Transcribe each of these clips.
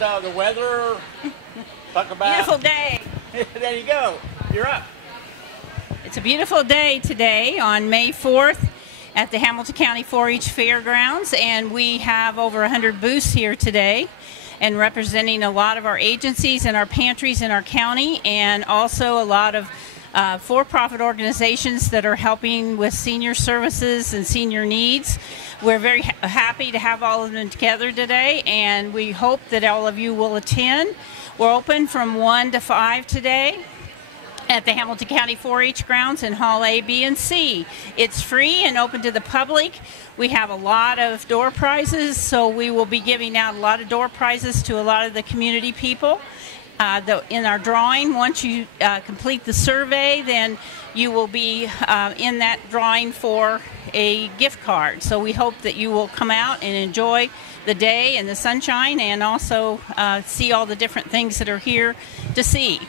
the weather? Talk about Beautiful day. There you go. You're up. It's a beautiful day today on May 4th at the Hamilton County 4-H Fairgrounds, and we have over 100 booths here today and representing a lot of our agencies and our pantries in our county, and also a lot of for-profit organizations that are helping with senior services and senior needs. We're very happy to have all of them together today, and we hope that all of you will attend. We're open from 1 to 5 today at the Hamilton County 4-H grounds in Hall A, B, and C. It's free and open to the public. We have a lot of door prizes, so we will be giving out a lot of door prizes to a lot of the community people. In our drawing, once you complete the survey, then you will be in that drawing for a gift card. So we hope that you will come out and enjoy the day and the sunshine, and also see all the different things that are here to see.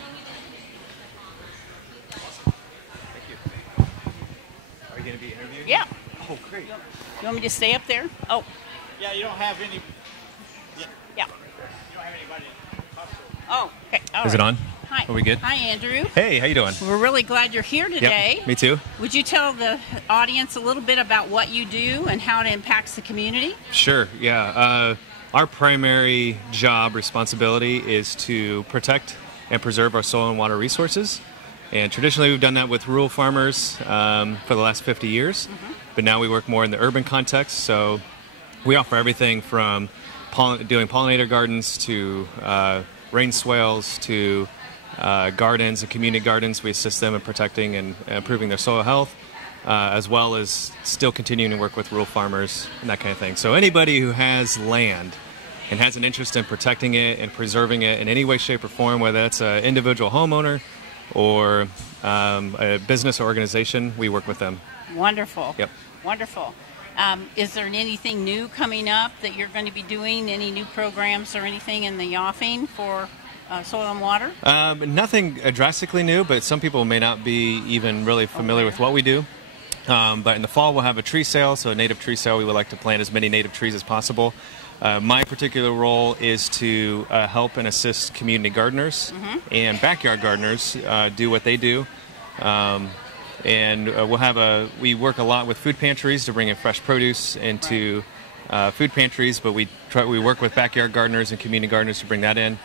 Going to be interviewed? Yeah. Oh, great. You want me to stay up there? Oh. Yeah, you don't have any. Yeah. You don't have anybody to talk to. Oh, okay. All Is right. it on? Hi. Are we good? Hi, Andrew. Hey, how you doing? We're really glad you're here today. Yep, me too. Would you tell the audience a little bit about what you do and how it impacts the community? Sure, yeah. Our primary job responsibility is to protect and preserve our soil and water resources. And traditionally, we've done that with rural farmers for the last 50 years. Mm-hmm. But now we work more in the urban context. So we offer everything from doing pollinator gardens to rain swales to gardens and community gardens. We assist them in protecting and improving their soil health, as well as still continuing to work with rural farmers and that kind of thing. So anybody who has land and has an interest in protecting it and preserving it in any way, shape, or form, whether that's an individual homeowner or a business or organization, we work with them. Wonderful. Yep. Wonderful. Is there anything new coming up that you're going to be doing? Any new programs or anything in the offing for soil and water? Nothing drastically new, but some people may not be even really familiar with what we do. But in the fall, we'll have a tree sale, so a native tree sale. We would like to plant as many native trees as possible. My particular role is to help and assist community gardeners and backyard gardeners do what they do. And we work a lot with food pantries to bring in fresh produce into food pantries, but we work with backyard gardeners and community gardeners to bring that in.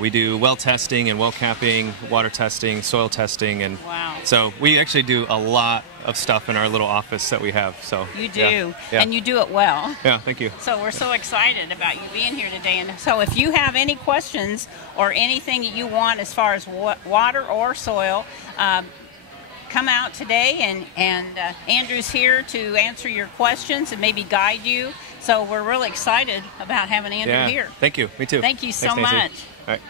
We do well testing and well capping, water testing, soil testing, and wow. So we actually do a lot of stuff in our little office that we have. So you do, yeah. And you do it well. Yeah, thank you. So we're so excited about you being here today. And so if you have any questions or anything that you want as far as water or soil, come out today, and Andrew's here to answer your questions and maybe guide you. So we're really excited about having Andrew here. Thank you. Me too. Thank you so Thanks, Nancy. much. All right.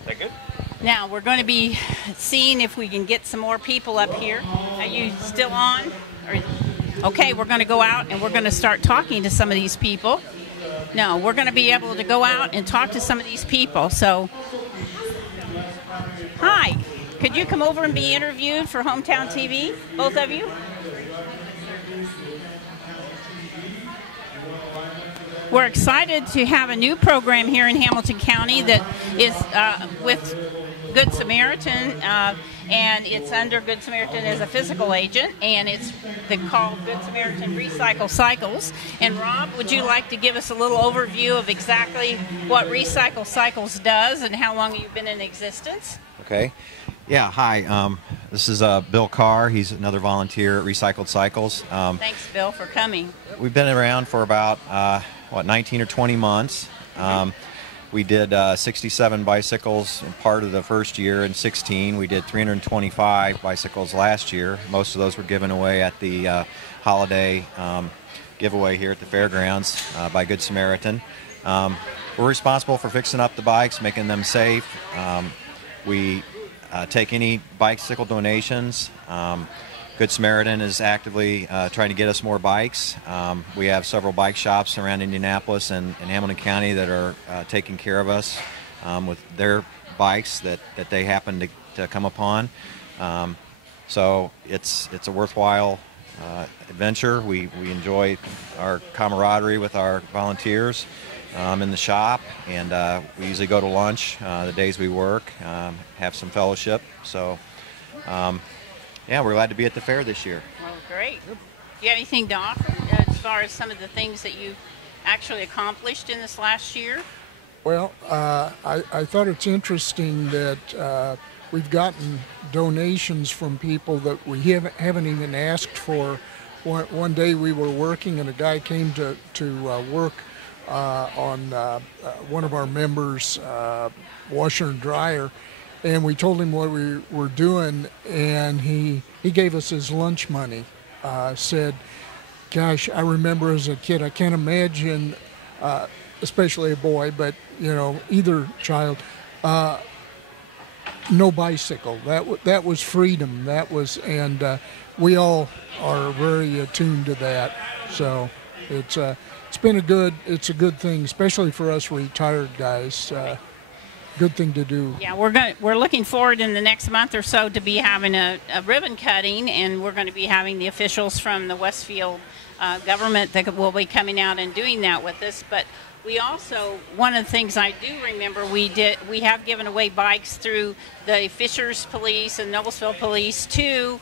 Is that good? Now we're going to be seeing if we can get some more people up here. Are you still on? Okay, we're going to go out and we're going to start talking to some of these people. No, we're going to be able to go out and talk to some of these people. So, hi. Could you come over and be interviewed for Hometown TV, both of you? We're excited to have a new program here in Hamilton County that is with Good Samaritan, and it's under Good Samaritan as a physical agent, and it's called Good Samaritan Recycle Cycles. And Rob, would you like to give us a little overview of exactly what Recycle Cycles does and how long you've been in existence? Okay. Yeah, hi. This is Bill Carr. He's another volunteer at Recycled Cycles. Thanks, Bill, for coming. We've been around for about, 19 or 20 months. We did 67 bicycles in part of the first year. In 16, we did 325 bicycles last year. Most of those were given away at the holiday giveaway here at the fairgrounds by Good Samaritan. We're responsible for fixing up the bikes, making them safe. We take any bicycle donations. Good Samaritan is actively trying to get us more bikes. We have several bike shops around Indianapolis and Hamilton County that are taking care of us with their bikes that they happen to come upon. So it's a worthwhile adventure. We enjoy our camaraderie with our volunteers, in the shop, and we usually go to lunch the days we work, have some fellowship. So, yeah, we're glad to be at the fair this year. Well, great. Do you have anything to offer as far as some of the things that you've actually accomplished in this last year? Well, I thought it's interesting that we've gotten donations from people that we haven't even asked for. One day we were working and a guy came to work on one of our members' washer and dryer, and we told him what we were doing, and he gave us his lunch money. Said, gosh, I remember as a kid, I can't imagine, especially a boy, but either child, no bicycle. That was freedom. That was, and we all are very attuned to that. So it's been a good thing, especially for us retired guys. Good thing to do. Yeah, we're looking forward in the next month or so to be having a ribbon cutting, and we're going to be having the officials from the Westfield government that will be coming out and doing that with us. But we also, one of the things I do remember, we have given away bikes through the Fishers Police and Noblesville Police to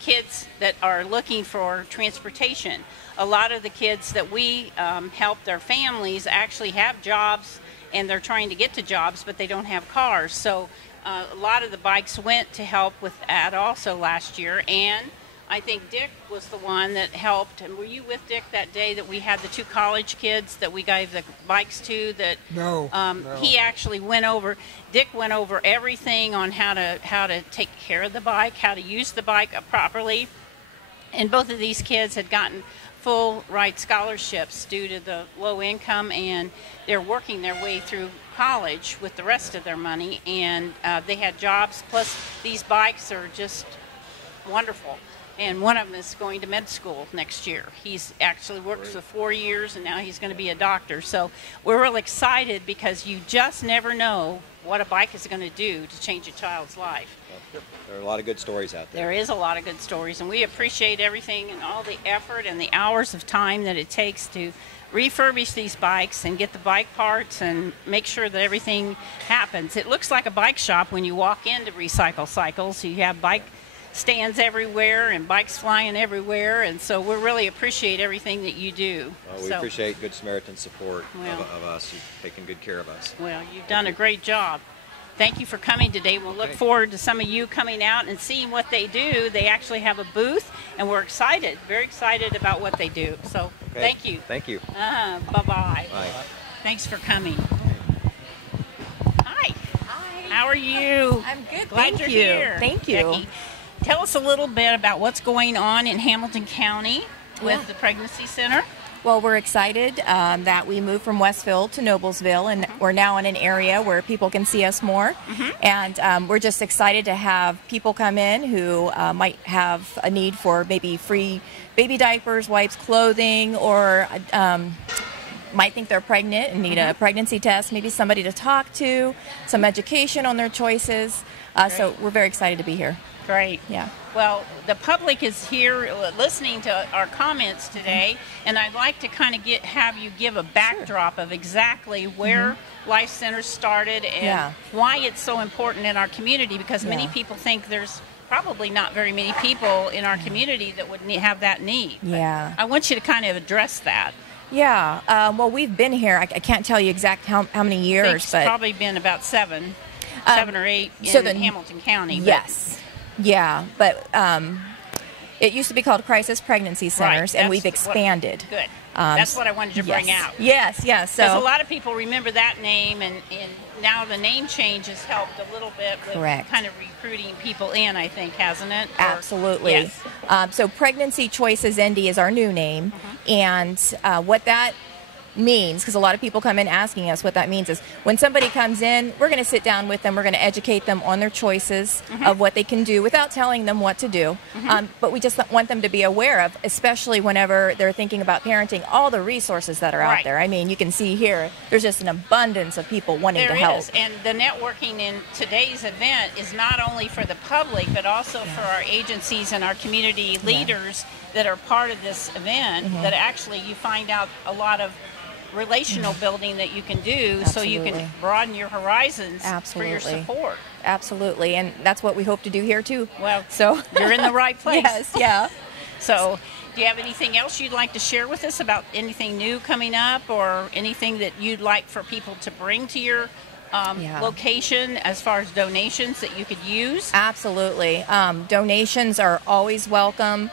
kids that are looking for transportation. A lot of the kids that we help, their families actually have jobs, and they're trying to get to jobs, but they don't have cars. So a lot of the bikes went to help with that also last year. And I think Dick was the one that helped. And were you with Dick that day that we had the 2 college kids that we gave the bikes to? That No. He actually went over. Dick went over everything on how to take care of the bike, how to use the bike properly. And both of these kids had gotten full ride scholarships due to the low income, and they're working their way through college with the rest of their money, and they had jobs. Plus, these bikes are just wonderful. And one of them is going to med school next year. He's actually worked for 4 years, and now he's going to be a doctor. So we're real excited because you just never know what a bike is going to do to change a child's life. There are a lot of good stories out there. There is a lot of good stories, and we appreciate everything and all the effort and the hours of time that it takes to refurbish these bikes and get the bike parts and make sure that everything happens. It looks like a bike shop when you walk into Recycle Cycles. You have bike stands everywhere and bikes flying everywhere, and so we really appreciate everything that you do. Well, we appreciate Good Samaritan support of us. You've taken good care of us. Well, you've done a great job. Thank you for coming today. We'll look forward to some of you coming out and seeing what they do. They actually have a booth, and we're excited, very excited about what they do. So thank you. Thank you. Bye-bye. Bye. Thanks for coming. Hi. Hi. How are you? I'm good. Glad Thank you're you. here. Thank you. Becky, tell us a little bit about what's going on in Hamilton County with the Pregnancy Center. Well, we're excited that we moved from Westfield to Noblesville, and we're now in an area where people can see us more. And we're just excited to have people come in who might have a need for maybe free baby diapers, wipes, clothing, or might think they're pregnant and need a pregnancy test, maybe somebody to talk to, some education on their choices. So we're very excited to be here. Great. Yeah. Well, the public is here listening to our comments today, and I'd like to kind of have you give a backdrop of exactly where Life Center started and why it's so important in our community, because many people think there's probably not very many people in our community that would have that need. Yeah. I want you to kind of address that. Yeah. Well, we've been here. I can't tell you exactly how many years, It's but probably been about seven or eight in Hamilton County. Yes. Yeah, but it used to be called Crisis Pregnancy Centers, and we've expanded. Good. That's what I wanted to bring out. Yes. Because a lot of people remember that name, and now the name change has helped a little bit with kind of recruiting people in, I think, hasn't it? Absolutely. Yes. So Pregnancy Choices ND is our new name, and what that means, because a lot of people come in asking us what that means, is when somebody comes in, we're going to sit down with them, we're going to educate them on their choices of what they can do without telling them what to do, but we just want them to be aware of, especially whenever they're thinking about parenting, all the resources that are out there. I mean, you can see here there's just an abundance of people wanting to help. There is, and the networking in today's event is not only for the public, but also for our agencies and our community leaders that are part of this event, that actually you find out a lot of relational building that you can do, so you Absolutely. can broaden your horizons Absolutely. for your support. Absolutely, and that's what we hope to do here too. Well, So you're in the right place. yes, yeah. So, do you have anything else you'd like to share with us about anything new coming up, or anything that you'd like for people to bring to your location as far as donations that you could use? Absolutely. Donations are always welcome.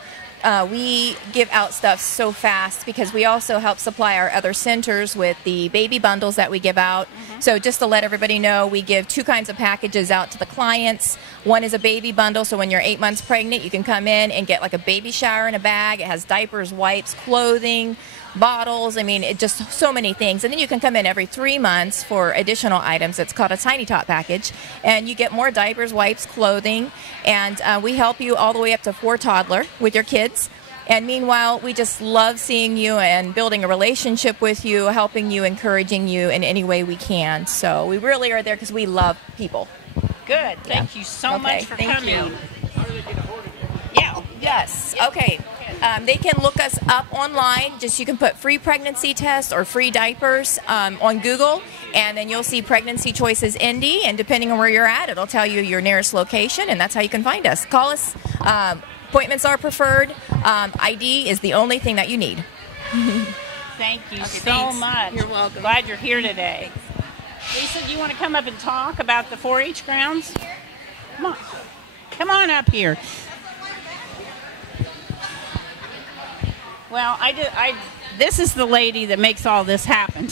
We give out stuff so fast because we also help supply our other centers with the baby bundles that we give out. So just to let everybody know, we give 2 kinds of packages out to the clients. One is a baby bundle, so when you're 8 months pregnant, you can come in and get like a baby shower in a bag. It has diapers, wipes, clothing, bottles. I mean, it just so many things. And then you can come in every 3 months for additional items. It's called a Tiny Tot package. And you get more diapers, wipes, clothing. And we help you all the way up to 4 toddler with your kids. And meanwhile, we just love seeing you and building a relationship with you, helping you, encouraging you in any way we can. So we really are there because we love people. Good. Thank you so much for thank coming. you. Yeah. Yes. Okay. They can look us up online. Just you can put free pregnancy tests or free diapers on Google, and then you'll see Pregnancy Choices Indy. And depending on where you're at, it'll tell you your nearest location, and that's how you can find us. Call us. Appointments are preferred. ID is the only thing that you need. Thank you so thanks. much. You're welcome. Glad you're here today. Lisa, do you want to come up and talk about the 4-H grounds? Come on. Come on up here. Well, this is the lady that makes all this happen.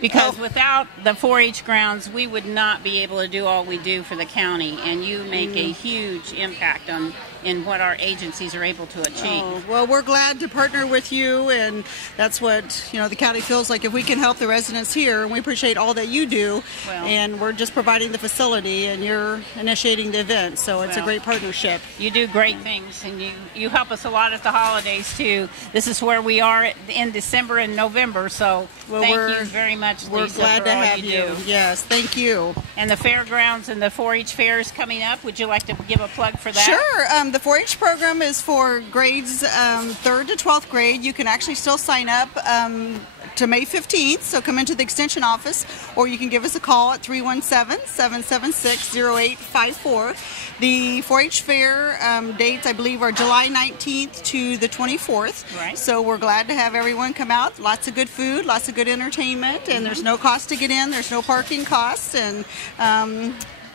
Because without the 4-H grounds, we would not be able to do all we do for the county. And you make a huge impact in what our agencies are able to achieve. Oh, well, we're glad to partner with you, and that's what the county feels like. If we can help the residents here, and we appreciate all that you do, and we're just providing the facility, and you're initiating the event, so it's a great partnership. You do great things, and you help us a lot at the holidays too. This is where we are in December and November, so thank you very much, We're Lisa, glad for to all have you you. do. Yes, thank you. And the fairgrounds and the 4-H fair is coming up. Would you like to give a plug for that? Sure. The 4-H program is for grades 3rd to 12th grade. You can actually still sign up to May 15th, so come into the extension office, or you can give us a call at 317-776-0854. The 4-H fair dates, I believe, are July 19th to the 24th. Right. So we're glad to have everyone come out. Lots of good food, lots of good entertainment, and there's no cost to get in. There's no parking costs, and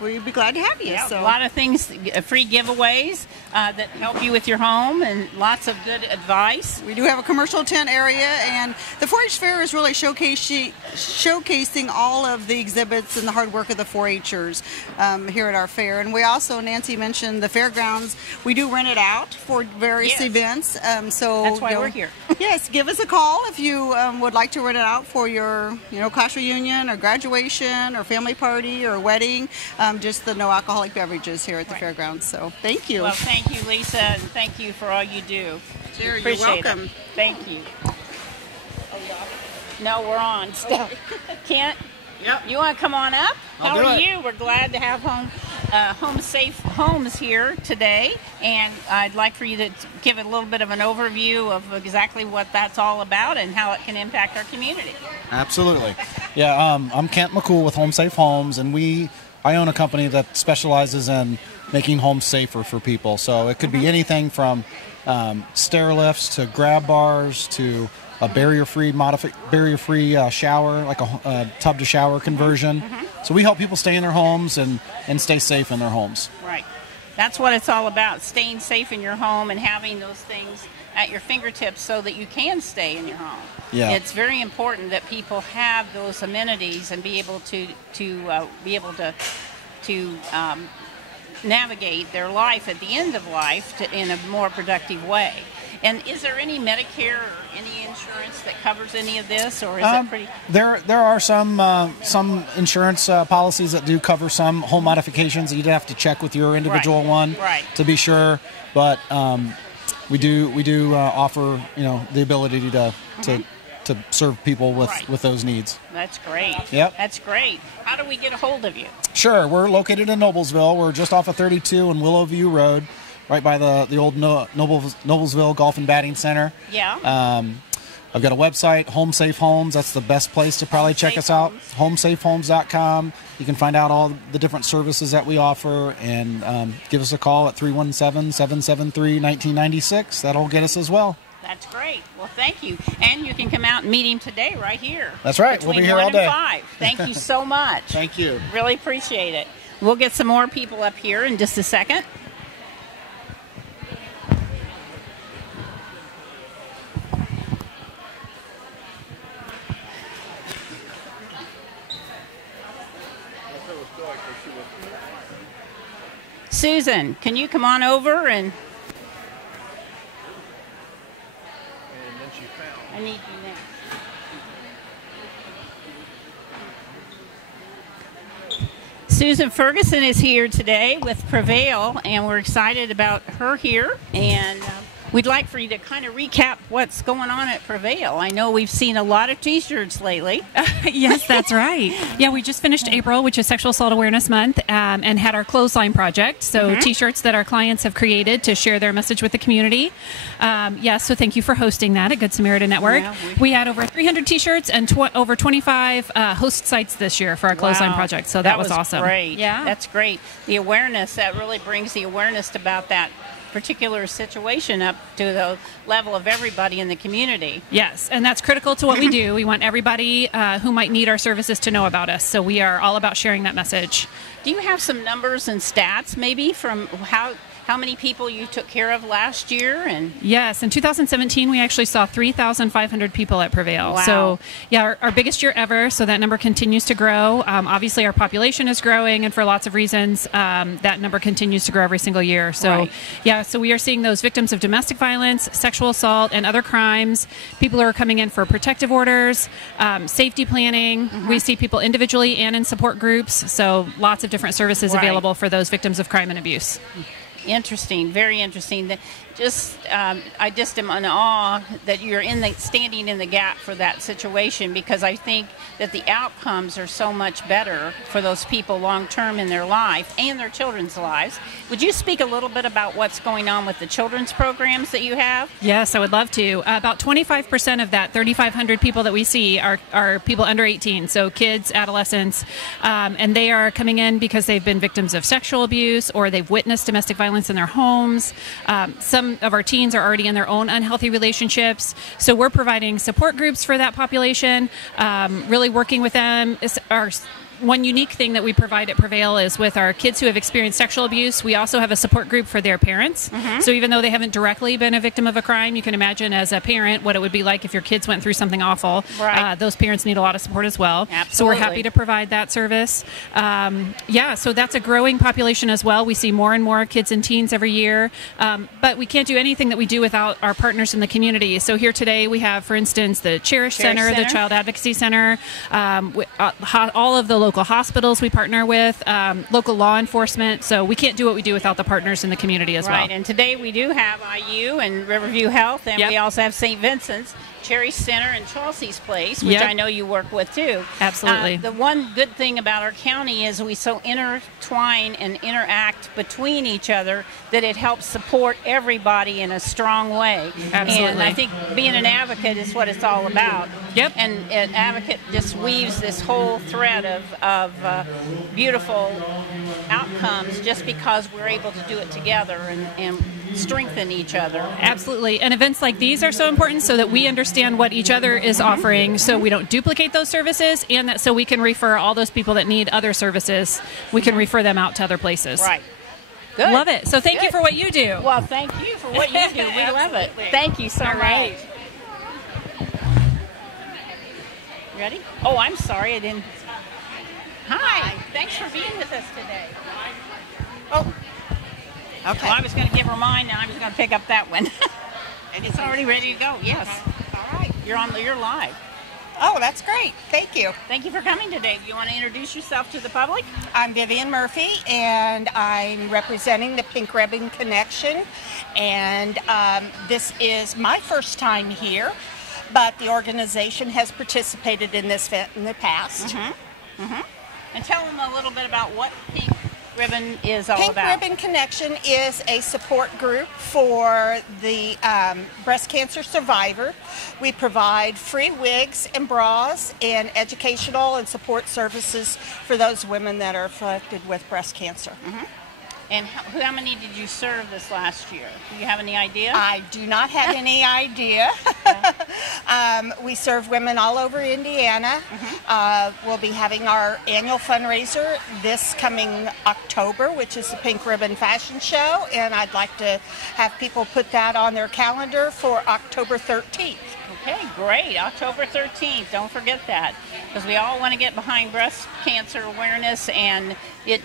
we'd be glad to have you. Yeah, So. a lot of things, free giveaways that help you with your home, and lots of good advice. We do have a commercial tent area, and the 4-H fair is really showcasing all of the exhibits and the hard work of the 4-Hers here at our fair. And we also, Nancy mentioned the fairgrounds. We do rent it out for various events. So that's why we're here. Yes, give us a call if you would like to rent it out for your class reunion or graduation or family party or wedding. Just the no alcoholic beverages here at the fairgrounds. So thank you. Well, thank you, Lisa, and thank you for all you do. You're Appreciate welcome. it. Thank you. No, we're on still. Kent, you want to come on up? How are you? We're glad to have home safe homes here today, and I'd like for you to give a little bit of an overview of exactly what that's all about and how it can impact our community. Absolutely. Yeah, I'm Kent McCool with Home Safe Homes, and I own a company that specializes in making homes safer for people. So it could be anything from stair lifts to grab bars to a barrier-free shower, like a tub-to-shower conversion. So we help people stay in their homes and stay safe in their homes. Right. That's what it's all about, staying safe in your home and having those things at your fingertips so that you can stay in your home. Yeah. It's very important that people have those amenities and be able to navigate their life at the end of life in a more productive way. And is there any Medicare or any insurance that covers any of this, or is it pretty? There are some insurance policies that do cover some home modifications. You'd have to check with your individual one to be sure. But we do offer the ability to serve people with those needs. That's great. Yep. That's great. How do we get a hold of you? Sure. We're located in Noblesville. We're just off of 32 and Willowview Road, right by the old Noblesville Golf and Batting Center. Yeah. I've got a website, Home Safe Homes. That's the best place to probably check us out. HomeSafeHomes.com. You can find out all the different services that we offer, and give us a call at 317-773-1996. That'll get us as well. That's great. Well, thank you. And you can come out and meet him today right here. That's right. We'll be here all day. Between 1 and 5. Thank you so much. Thank you. Really appreciate it. We'll get some more people up here in just a second. Susan, can you come on over and I need you next. Susan Ferguson is here today with Prevail, and we're excited about her here. And we'd like for you to kind of recap what's going on at Prevail. I know we've seen a lot of T-shirts lately. Yes, that's right. Yeah, we just finished April, which is Sexual Assault Awareness Month, and had our clothesline project. So T-shirts that our clients have created to share their message with the community. So thank you for hosting that at Good Samaritan Network. Yeah, we had over 300 T-shirts and over 25 host sites this year for our clothesline project. So that was awesome. Great. Yeah, that's great. The awareness, that really brings the awareness about that particular situation up to the level of everybody in the community. Yes, and that's critical to what we do. We want everybody who might need our services to know about us, so we are all about sharing that message. Do you have some numbers and stats maybe from how many people you took care of last year? And yes, in 2017 we actually saw 3,500 people at Prevail. Wow. So yeah, our biggest year ever. So that number continues to grow. Obviously our population is growing, and for lots of reasons that number continues to grow every single year. So yeah, so we are seeing those victims of domestic violence, sexual assault, and other crimes. People are coming in for protective orders, safety planning. We see people individually and in support groups. So lots of different services available for those victims of crime and abuse. Interesting, very interesting. I just am in awe that you're standing in the gap for that situation, because I think that the outcomes are so much better for those people long term in their life and their children's lives. Would you speak a little bit about what's going on with the children's programs that you have? Yes, I would love to. About 25% of that 3,500 people that we see are people under 18, so kids, adolescents, and they are coming in because they've been victims of sexual abuse or they've witnessed domestic violence in their homes. Some of our teens are already in their own unhealthy relationships, so we're providing support groups for that population, really working with them. One unique thing that we provide at Prevail is with our kids who have experienced sexual abuse, we also have a support group for their parents. So even though they haven't directly been a victim of a crime, you can imagine as a parent what it would be like if your kids went through something awful. Those parents need a lot of support as well. Absolutely. So we're happy to provide that service. So that's a growing population as well. We see more and more kids and teens every year. But we can't do anything that we do without our partners in the community. So here today we have, for instance, the Cherish Center, the Child Advocacy Center, all of the local hospitals we partner with, local law enforcement. So we can't do what we do without the partners in the community as well. Right, and today we do have IU and Riverview Health, and we also have St. Vincent's, Cherry Center, and Chelsea's Place, which I know you work with too. Absolutely. The one good thing about our county is we so intertwine and interact between each other that it helps support everybody in a strong way. Absolutely. And I think being an advocate is what it's all about. Yep. And an advocate just weaves this whole thread of beautiful outcomes just because we're able to do it together and strengthen each other. Absolutely. And events like these are so important so that we understand what each other is offering, so we don't duplicate those services, and that so we can refer all those people that need other services, we can refer them out to other places. Right. Good. Love it. So thank you for what you do. Well, thank you for what you do. We love it. Thank you so much. Ready? Oh, I'm sorry. I didn't. Hi. Thanks for being with us today. Oh. Okay. Well, I was going to give her mine. Now I'm just going to pick up that one. And it's already ready to go. Yes. All right. You're live. Oh, that's great. Thank you. Thank you for coming today. Do you want to introduce yourself to the public? I'm Vivian Murphy, and I'm representing the Pink Ribbon Connection. And this is my first time here, but the organization has participated in this event in the past. And tell them a little bit about what Pink Ribbon is all Pink about? Ribbon Connection is a support group for the breast cancer survivor. We provide free wigs and bras and educational and support services for those women that are afflicted with breast cancer. And how many did you serve this last year? Do you have any idea? I do not have any idea. We serve women all over Indiana. We'll be having our annual fundraiser this coming October, which is the Pink Ribbon Fashion Show, and I'd like to have people put that on their calendar for October 13th. Okay, great. October 13th. Don't forget that, because we all want to get behind breast cancer awareness. And is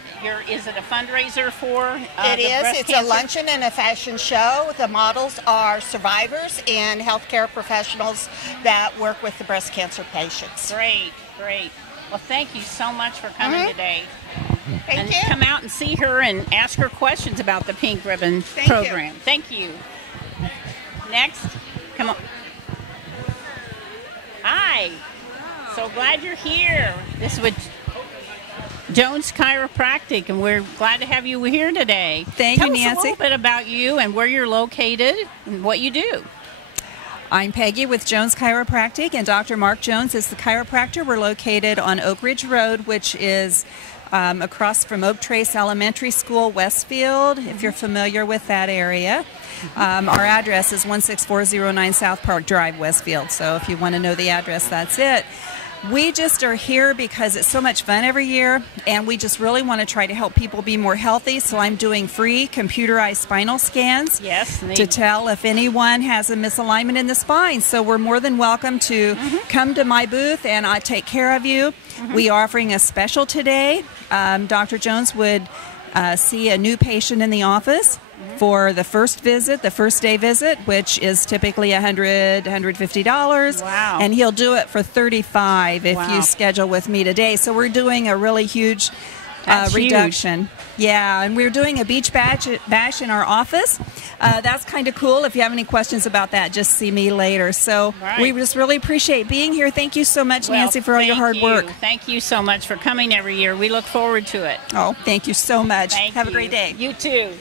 it a fundraiser for It is. It's a luncheon and a fashion show. The models are survivors and healthcare professionals that work with the breast cancer patients. Great, great. Well, thank you so much for coming today. Thank you. Come out and see her and ask her questions about the Pink Ribbon Thank program. Thank you. Next, come on. Hi. So glad you're here. This is with Jones Chiropractic, and we're glad to have you here today. Thank you, Tell us Nancy. a little bit about you and where you're located and what you do. I'm Peggy with Jones Chiropractic, and Dr. Mark Jones is the chiropractor. We're located on Oak Ridge Road, which is across from Oak Trace Elementary School, Westfield, if you're familiar with that area. Our address is 16409 South Park Drive, Westfield, so if you want to know the address, that's it. We just are here because it's so much fun every year, and we just really want to try to help people be more healthy, so I'm doing free computerized spinal scans to tell if anyone has a misalignment in the spine. So we're more than welcome to come to my booth, and I take care of you. We are offering a special today. Dr. Jones would see a new patient in the office for the first visit, the first day visit, which is typically $100, $150. Wow. And he'll do it for $35 if you schedule with me today. So we're doing a really huge reduction. Yeah, and we're doing a beach bash in our office. That's kind of cool. If you have any questions about that, just see me later. So we just really appreciate being here. Thank you so much, Nancy, for all your hard work. Thank you so much for coming every year. We look forward to it. Oh, thank you so much. Have a great day. You too.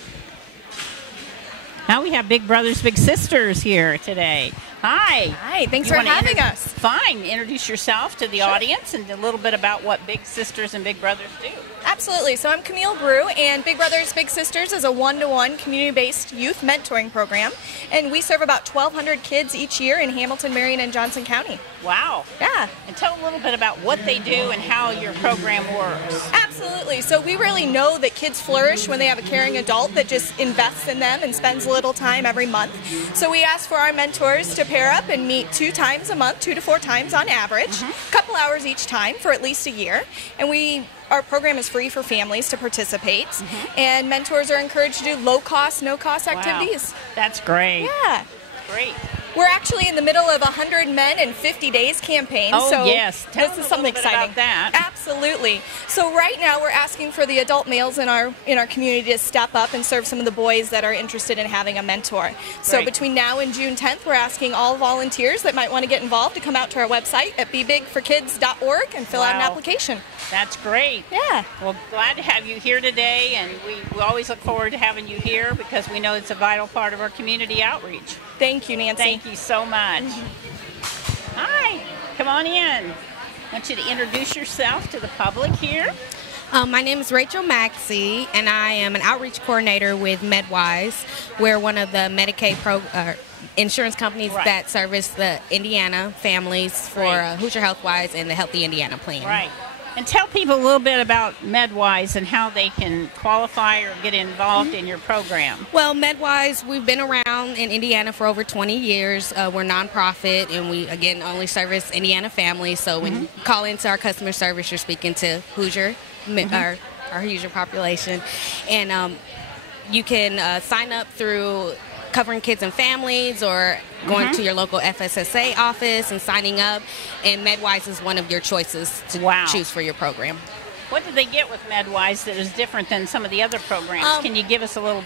Now we have Big Brothers, Big Sisters here today. Hi. Hi, thanks for having us. Fine. Introduce yourself to the audience and a little bit about what Big Sisters and Big Brothers do. Absolutely. So I'm Camille Brew, and Big Brothers Big Sisters is a one-to-one community-based youth mentoring program, and we serve about 1,200 kids each year in Hamilton, Marion, and Johnson County. Wow. Yeah. And tell a little bit about what they do and how your program works. Absolutely. So we really know that kids flourish when they have a caring adult that just invests in them and spends a little time every month. So we ask for our mentors to pair up and meet 2 times a month, 2 to 4 times on average, a couple hours each time for at least a year. And our program is free for families to participate, and mentors are encouraged to do low-cost, no-cost activities. Wow. That's great. Yeah. Great. We're actually in the middle of a 100 Men in 50 Days campaign. Oh, so yes. Tell us this is a something little bit exciting. about that. Absolutely. So right now we're asking for the adult males in our community to step up and serve some of the boys that are interested in having a mentor. So Great. between now and June 10th, we're asking all volunteers that might want to get involved to come out to our website at bebigforkids.org and fill out an application. That's great. Yeah. Well, glad to have you here today, and we always look forward to having you here because we know it's a vital part of our community outreach. Thank you, Nancy. Thank you so much. Hi. Come on in. I want you to introduce yourself to the public here. My name is Rachel Maxey, and I am an outreach coordinator with MedWise. We're one of the Medicaid insurance companies that service the Indiana families for Hoosier HealthWise and the Healthy Indiana plan. Right. And tell people a little bit about MedWise and how they can qualify or get involved in your program. Well, MedWise, we've been around in Indiana for over 20 years. We're nonprofit, and we, again, only service Indiana families. So when you call into our customer service, you're speaking to Hoosier, our Hoosier population. And you can sign up through covering kids and families or going to your local FSSA office and signing up, and MedWise is one of your choices to choose for your program. What did they get with MedWise that is different than some of the other programs? Can you give us a little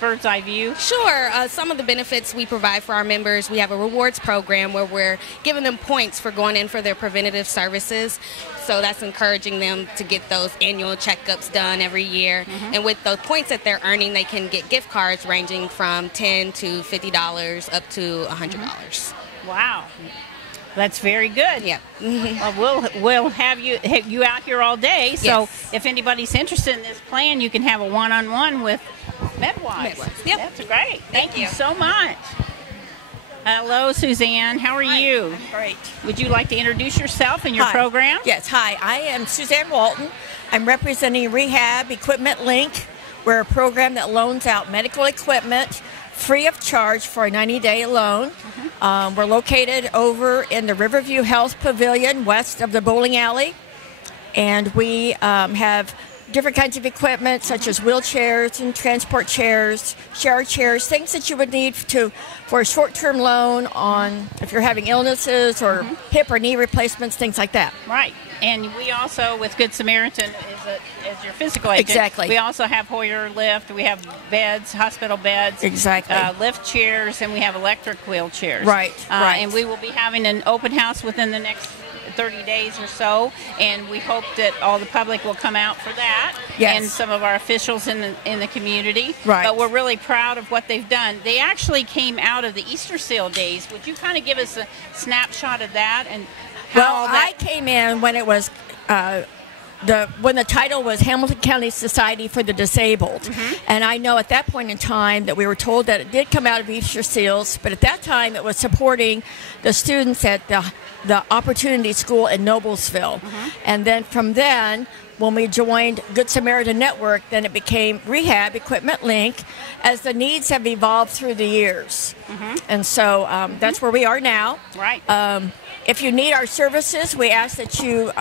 bird's eye view? Sure. Some of the benefits we provide for our members, we have a rewards program where we're giving them points for going in for their preventative services. So that's encouraging them to get those annual checkups done every year. And with those points that they're earning, they can get gift cards ranging from $10 to $50 up to $100. Wow. That's very good. Yeah. Well, we'll have you out here all day. So Yes. if anybody's interested in this plan, you can have a one-on-one with MedWise. Yep. That's great. Thank you so much. Hello, Suzanne. How are you? Great. Would you like to introduce yourself and your program? Yes, hi. I am Suzanne Walton. I'm representing Rehab Equipment Link. We're a program that loans out medical equipment free of charge for a 90-day loan. We're located over in the Riverview Health Pavilion west of the bowling alley. And we have different kinds of equipment such as wheelchairs and transport chairs, shower chairs, things that you would need for a short-term loan on if you're having illnesses or hip or knee replacements, things like that. Right. And we also, with Good Samaritan as your physical agent, Exactly. we also have Hoyer lift, we have beds, hospital beds, Exactly. Lift chairs, and we have electric wheelchairs. Right, right. And we will be having an open house within the next 30 days or so, and we hope that all the public will come out for that. Yes. And some of our officials in the community. Right. But we're really proud of what they've done. They actually came out of the Easter sale days. Would you kind of give us a snapshot of that and how Well, I came in when it was when the title was Hamilton County Society for the Disabled. And I know at that point in time that we were told that it did come out of Easter Seals, but at that time it was supporting the students at the Opportunity School in Noblesville. And then from then, when we joined Good Samaritan Network, then it became Rehab Equipment Link as the needs have evolved through the years. And so that's where we are now. Right. If you need our services, we ask that you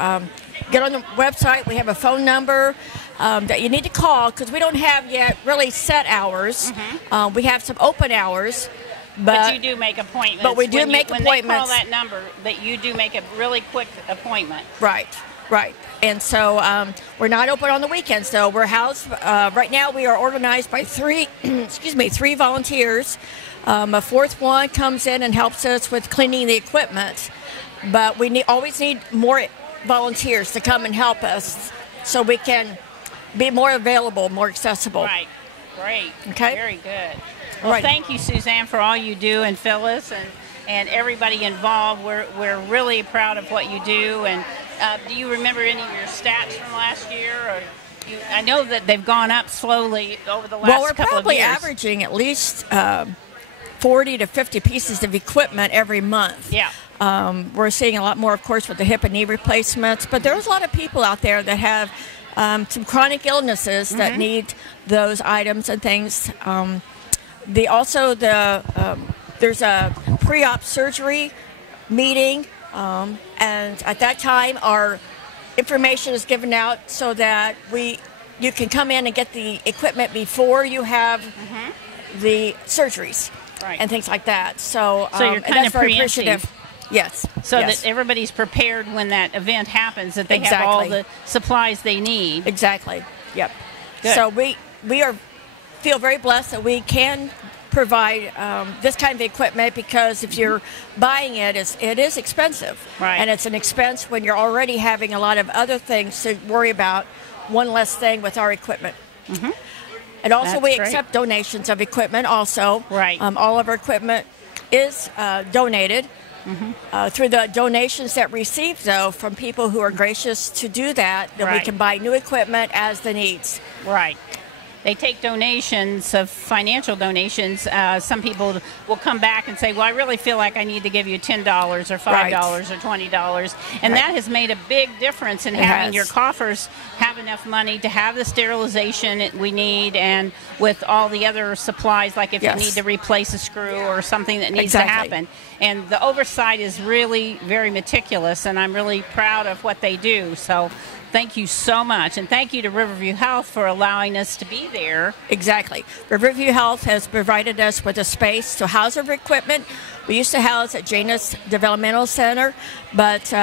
get on the website. We have a phone number that you need to call because we don't have yet really set hours. We have some open hours. But you do make appointments. But we do when make when appointments. When they call that number, that you do make a really quick appointment. Right, right. And so we're not open on the weekends, though. We're housed, right now we are organized by three volunteers. A fourth one comes in and helps us with cleaning the equipment. But we always need more volunteers to come and help us so we can be more available, more accessible. Right. Great. Okay. Very good. Well, Right. thank you, Suzanne, for all you do, and Phyllis, and everybody involved. We're really proud of what you do. And do you remember any of your stats from last year? Or I know that they've gone up slowly over the last Well, we're couple of probably years. averaging at least 40 to 50 pieces of equipment every month. Yeah. We're seeing a lot more, of course, with the hip and knee replacements. But there's a lot of people out there that have some chronic illnesses that need those items and things. There's a pre-op surgery meeting, and at that time our information is given out so that you can come in and get the equipment before you have the surgeries and things like that. So you're and kind that's of very preemptive. appreciative. Yes. So yes. that everybody's prepared when that event happens, that they have all the supplies they need. Exactly. Yep. Good. So we feel very blessed that we can provide this kind of equipment because if you're buying it is expensive. Right. And it's an expense when you're already having a lot of other things to worry about. One less thing with our equipment. And also That's we great. accept donations of equipment also. Right. All of our equipment is donated. Through the donations that receive, though, from people who are gracious to do that, then we Right. can buy new equipment as the needs. Right. They take donations of financial donations. Some people will come back and say, well, I really feel like I need to give you $10 or $5 or $20. And Right. that has made a big difference in It having has. your coffers have enough money to have the sterilization we need, and with all the other supplies, like if Yes. you need to replace a screw or something that needs Exactly. to happen. And the oversight is really very meticulous, and I'm really proud of what they do. So thank you so much. And thank you to Riverview Health for allowing us to be there. Exactly. Riverview Health has provided us with a space to house our equipment. We used to house at Janus Developmental Center, but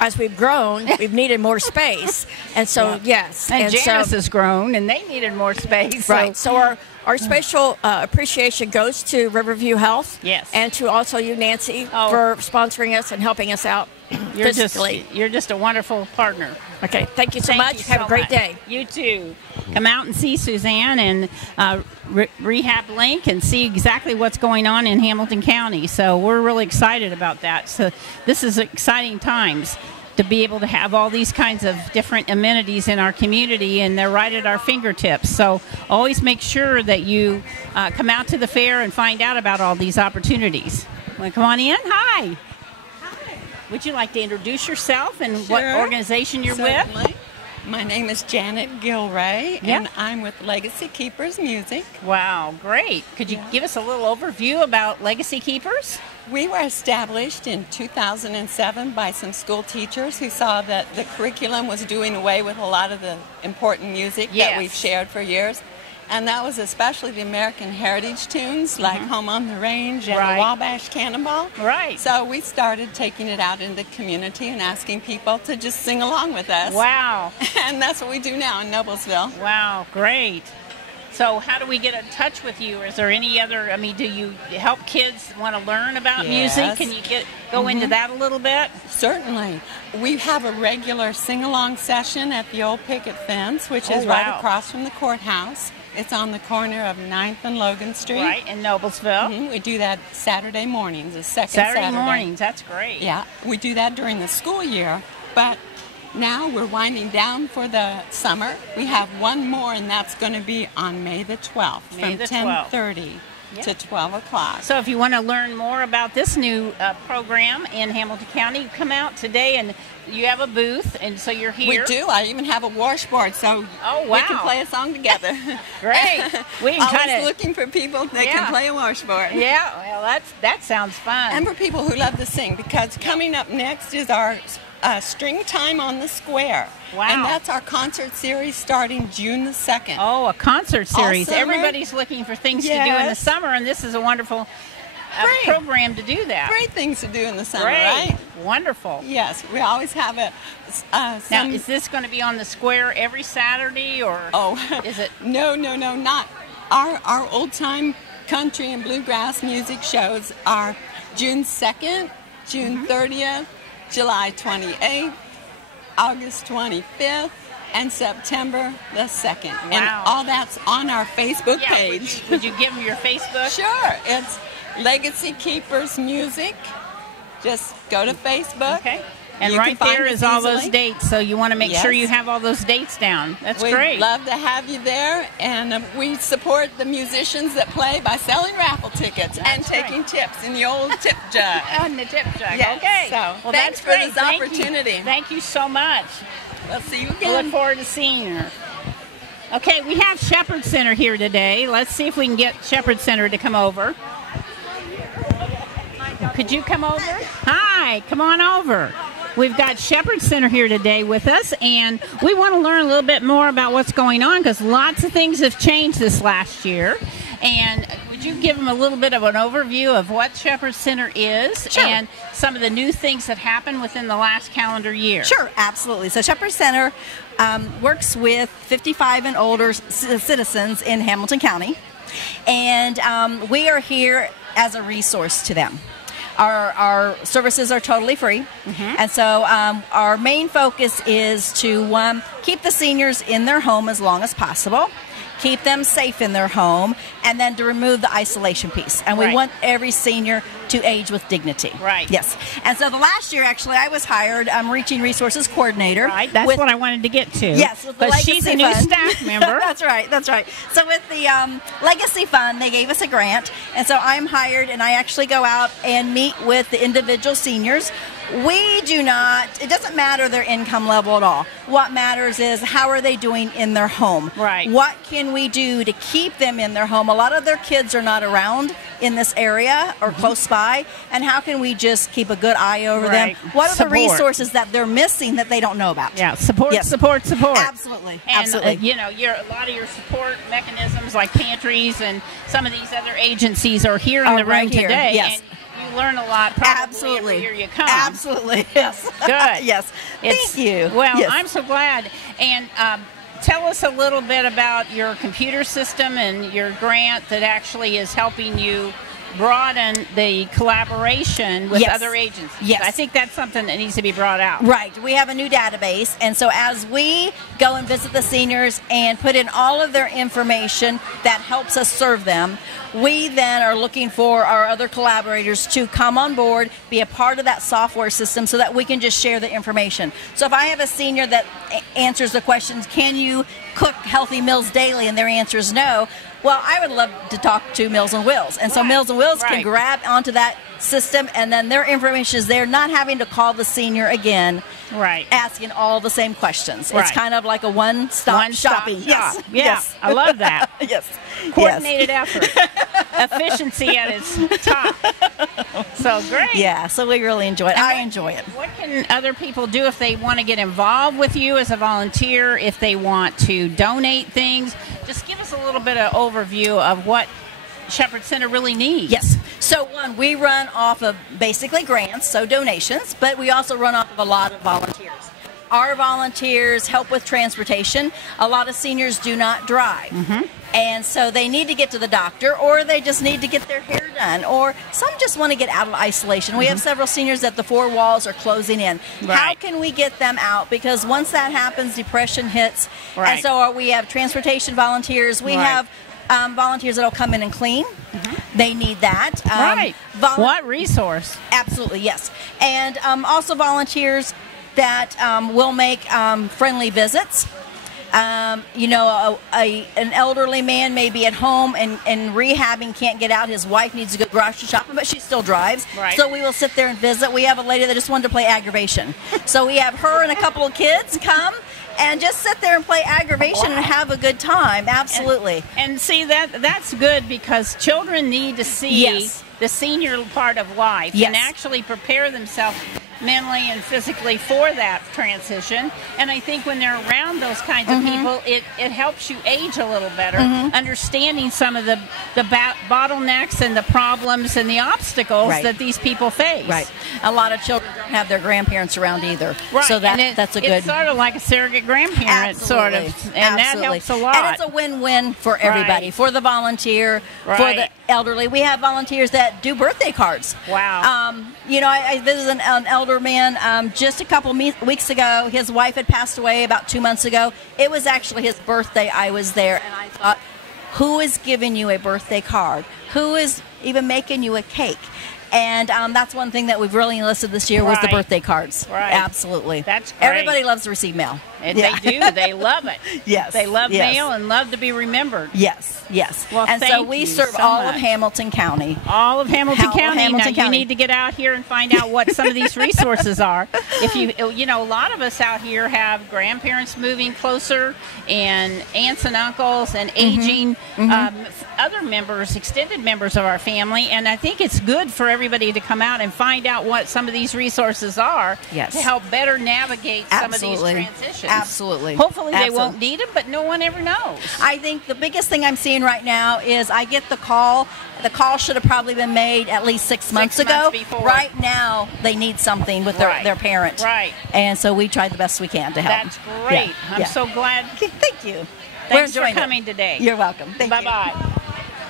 as we've grown, we've needed more space. And so, yes. And Janice has grown, and they needed more space. Right. So our special appreciation goes to Riverview Health. Yes. And to also you, Nancy, for sponsoring us and helping us out physically. You're just a wonderful partner. Okay. Thank you so much. Have a great day. You too. Come out and see Suzanne and Rehab Link and see exactly what's going on in Hamilton County. So we're really excited about that. So this is exciting times to be able to have all these kinds of different amenities in our community, and they're right at our fingertips. So always make sure that you come out to the fair and find out about all these opportunities. Well, come on in. Hi. Would you like to introduce yourself and what organization you're with? My name is Janet Gilray, and I'm with Legacy Keepers Music. Wow, great. Could you give us a little overview about Legacy Keepers? We were established in 2007 by some school teachers who saw that the curriculum was doing away with a lot of the important music that we've shared for years. And that was especially the American heritage tunes like Home on the Range and the Wabash Cannonball. Right. So we started taking it out in the community and asking people to just sing along with us. Wow. And that's what we do now in Noblesville. Wow, great. So how do we get in touch with you? Is there any other, do you help kids want to learn about music? Can you go into that a little bit? Certainly. We have a regular sing-along session at the old picket fence, which is right across from the courthouse. It's on the corner of 9th and Logan Street. Right, in Noblesville. We do that Saturday mornings, the second Saturday. Saturday mornings, that's great. Yeah, we do that during the school year, but now we're winding down for the summer. We have one more, and that's going to be on May the 12th from 10:30 to 12 o'clock. So if you want to learn more about this new program in Hamilton County, come out today, and you have a booth, and so you're here. We do. I even have a washboard, so we can play a song together. Great. We always looking for people that can play a washboard. Yeah, well, that sounds fun. And for people who love to sing, because coming up next is our String Time on the Square. Wow. And that's our concert series starting June the 2nd. Oh, a concert series. Everybody's looking for things to do in the summer, and this is a wonderful program to do that. Great things to do in the summer, right? Wonderful. Yes, we always have it. Now, is this going to be on the square every Saturday, or is it? No, not. Our old-time country and bluegrass music shows are June 2nd, June 30th, July 28th, August 25th, and September the 2nd. Wow. And all that's on our Facebook page. Would you give them your Facebook? Sure. It's Legacy Keepers Music. Just go to Facebook. Okay. And right there is all those dates, so you want to make sure you have all those dates down. That's great. We'd love to have you there, and we support the musicians that play by selling raffle tickets and taking tips in the old tip jug. And the tip jug, yes. okay. So, well, thanks that's great. for this opportunity. Thank you so much. We'll see you again. I look forward to seeing her. Okay, we have Shepherd Center here today. Let's see if we can get Shepherd Center to come over. Could you come over? Hi, come on over. We've got Shepherd Center here today with us, and we want to learn a little bit more about what's going on because lots of things have changed this last year. And would you give them a little bit of an overview of what Shepherd Center is and some of the new things that happened within the last calendar year? Sure, absolutely. So Shepherd Center works with 55 and older citizens in Hamilton County, and we are here as a resource to them. Our services are totally free, and so our main focus is to keep the seniors in their home as long as possible, keep them safe in their home, and then to remove the isolation piece. And we want every senior to age with dignity. Right. Yes. And so the last year, actually, I was hired Reaching Resources Coordinator. Right. That's what I wanted to get to. Yes. But she's a new staff member. That's right. That's right. So with the Legacy Fund, they gave us a grant. And so I'm hired, and I actually go out and meet with the individual seniors. We do not, it doesn't matter their income level at all. What matters is how are they doing in their home? Right. What can we do to keep them in their home? A lot of their kids are not around in this area or close by, and how can we just keep a good eye over them? What are the resources that they're missing that they don't know about? Yeah, support. Absolutely. And, absolutely. A lot of your support mechanisms like pantries and some of these other agencies are here in the room today. Yes. And you learn a lot probably Absolutely. every year you come. Absolutely, yes. Good. Yes. Thank you. Well, Yes. I'm so glad. And tell us a little bit about your computer system and your grant that actually is helping you broaden the collaboration with Yes. other agencies. Yes. I think that's something that needs to be brought out. Right. We have a new database, and so as we go and visit the seniors and put in all of their information that helps us serve them, we then are looking for our other collaborators to come on board, be a part of that software system so that we can just share the information. So if I have a senior that answers the questions, can you cook healthy meals daily, and their answer is no, well, I would love to talk to Meals on Wheels. And so Meals on Wheels can grab onto that system, and then their information is there, not having to call the senior again, asking all the same questions. It's kind of like a one-stop shopping. Yes. Yes. Yeah. Yes. I love that. Yes. Coordinated effort. Efficiency at its top. So great. Yeah, so we really enjoy it. I enjoy it. What can other people do if they want to get involved with you as a volunteer, if they want to donate things? Just give us a little bit of overview of what Shepherd Center really needs. Yes. So one, we run off of basically grants, so donations, but we also run off of a lot of volunteers. Our volunteers help with transportation. A lot of seniors do not drive. And so they need to get to the doctor, or they just need to get their hair done, or some just want to get out of isolation. We have several seniors that the four walls are closing in. How can we get them out? Because once that happens, depression hits. And so we have transportation volunteers. We have volunteers that will come in and clean. They need that. What resource? Absolutely, yes. And also volunteers that will make friendly visits. You know, an elderly man may be at home and rehabbing, can't get out. His wife needs to go grocery shopping, but she still drives. So we will sit there and visit. We have a lady that just wanted to play aggravation. So we have her and a couple of kids come and just sit there and play aggravation and have a good time. Absolutely. And see, that's good, because children need to see the senior part of life and actually prepare themselves mentally and physically for that transition. And I think when they're around those kinds of people, it helps you age a little better, understanding some of the bottlenecks and the problems and the obstacles that these people face. A lot of children don't have their grandparents around either. So that's a good... It's sort of like a surrogate grandparent, sort of. And that helps a lot. And it's a win-win for everybody, for the volunteer, for the elderly. We have volunteers that do birthday cards. Wow. You know, I visited an elder man just a couple weeks ago. His wife had passed away about 2 months ago. It was actually his birthday. I was there, and I thought, who is giving you a birthday card? Who is even making you a cake? And that's one thing that we've really enlisted this year was the birthday cards. Absolutely. That's great. Everybody loves to receive mail. And they do. They love it. Yes. They love mail and love to be remembered. Yes. Well, and thank so we you serve so all much. of Hamilton County. All of Hamilton County. Hamilton now, County. you need to get out here and find out what some of these resources are. If you know, a lot of us out here have grandparents moving closer, and aunts and uncles, and aging other members, extended members of our family. And I think it's good for everybody to come out and find out what some of these resources are to help better navigate some of these transitions. Absolutely. Hopefully they won't need them, but no one ever knows. I think the biggest thing I'm seeing right now is I get the call. The call should have probably been made at least 6 months ago. Before. Right now, they need something with their parent. And so we try the best we can to help. That's great. I'm so glad. Thank you. Thanks for coming today. You're welcome. Thank you. Bye-bye.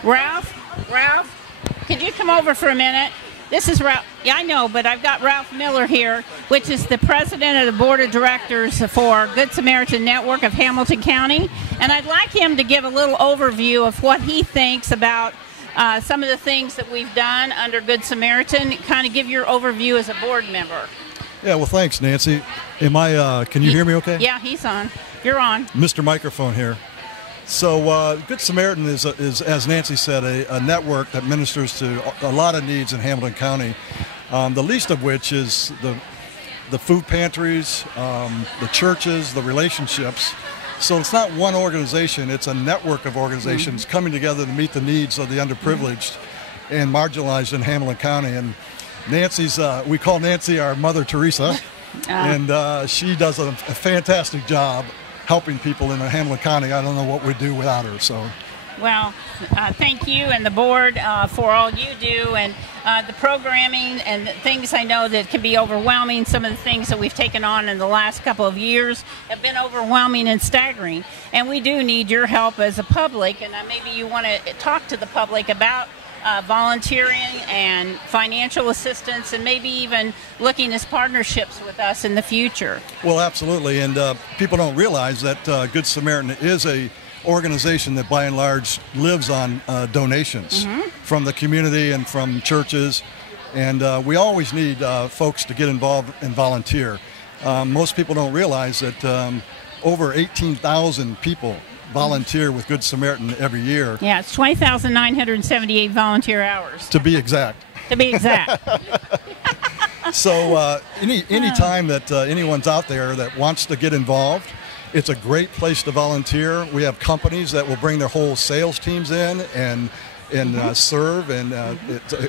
Ralph, could you come over for a minute? This is Ralph. Yeah, I know, but I've got Ralph Miller here, which is the president of the board of directors for Good Samaritan Network of Hamilton County. And I'd like him to give a little overview of what he thinks about some of the things that we've done under Good Samaritan. Kind of give your overview as a board member. Yeah, well, thanks, Nancy. Can you hear me okay? Yeah, he's on. You're on. Mr. Microphone here. So Good Samaritan is, as Nancy said, a network that ministers to a lot of needs in Hamilton County, the least of which is the food pantries, the churches, the relationships. So it's not one organization, it's a network of organizations coming together to meet the needs of the underprivileged and marginalized in Hamilton County. And Nancy's, we call Nancy our Mother Teresa, and she does a fantastic job helping people in Hamilton County. I don't know what we'd do without her. So Well, thank you and the board for all you do, and the programming and things I know that can be overwhelming. Some of the things that we've taken on in the last couple of years have been overwhelming and staggering, and we do need your help as a public, and maybe you want to talk to the public about volunteering and financial assistance, and maybe even looking as partnerships with us in the future. Well, absolutely, and people don't realize that Good Samaritan is a organization that by and large lives on donations from the community and from churches, and we always need folks to get involved and volunteer. Most people don't realize that over 18,000 people volunteer with Good Samaritan every year. Yeah, it's 20,978 volunteer hours. To be exact. To be exact. So any time that anyone's out there that wants to get involved, it's a great place to volunteer. We have companies that will bring their whole sales teams in and serve, and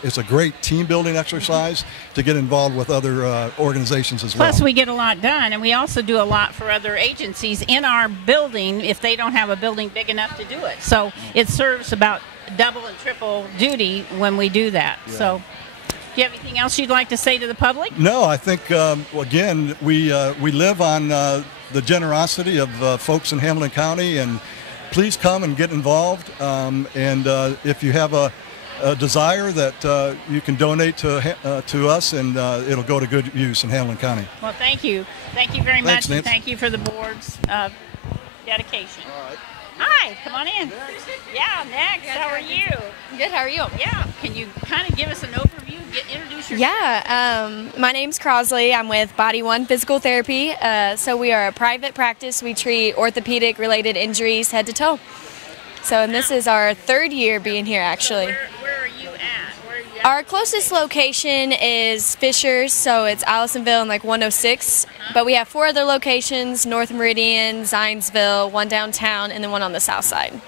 it's a great team building exercise to get involved with other organizations as well. Plus, we get a lot done, and we also do a lot for other agencies in our building if they don't have a building big enough to do it. So it serves about double and triple duty when we do that. Yeah. So, do you have anything else you'd like to say to the public? No, I think again we live on the generosity of folks in Hamilton County, and please come and get involved. And if you have a desire that you can donate to us, and it'll go to good use in Hamilton County. Well, thank you. Thank you very Thanks, much. Nancy. And thank you for the board's dedication. All right. Hi, come on in. Yeah, next. How are you? Good, how are you? Yeah. Can you kind of give us an overview? Introduce yourself. Yeah, my name's Crosley. I'm with Body One Physical Therapy. So we are a private practice. We treat orthopedic related injuries head to toe. So, and this is our third year being here actually. Where are you at? Our closest location is Fishers, so it's Allisonville and like 106. But we have 4 other locations: North Meridian, Zionsville, one downtown, and then one on the south side.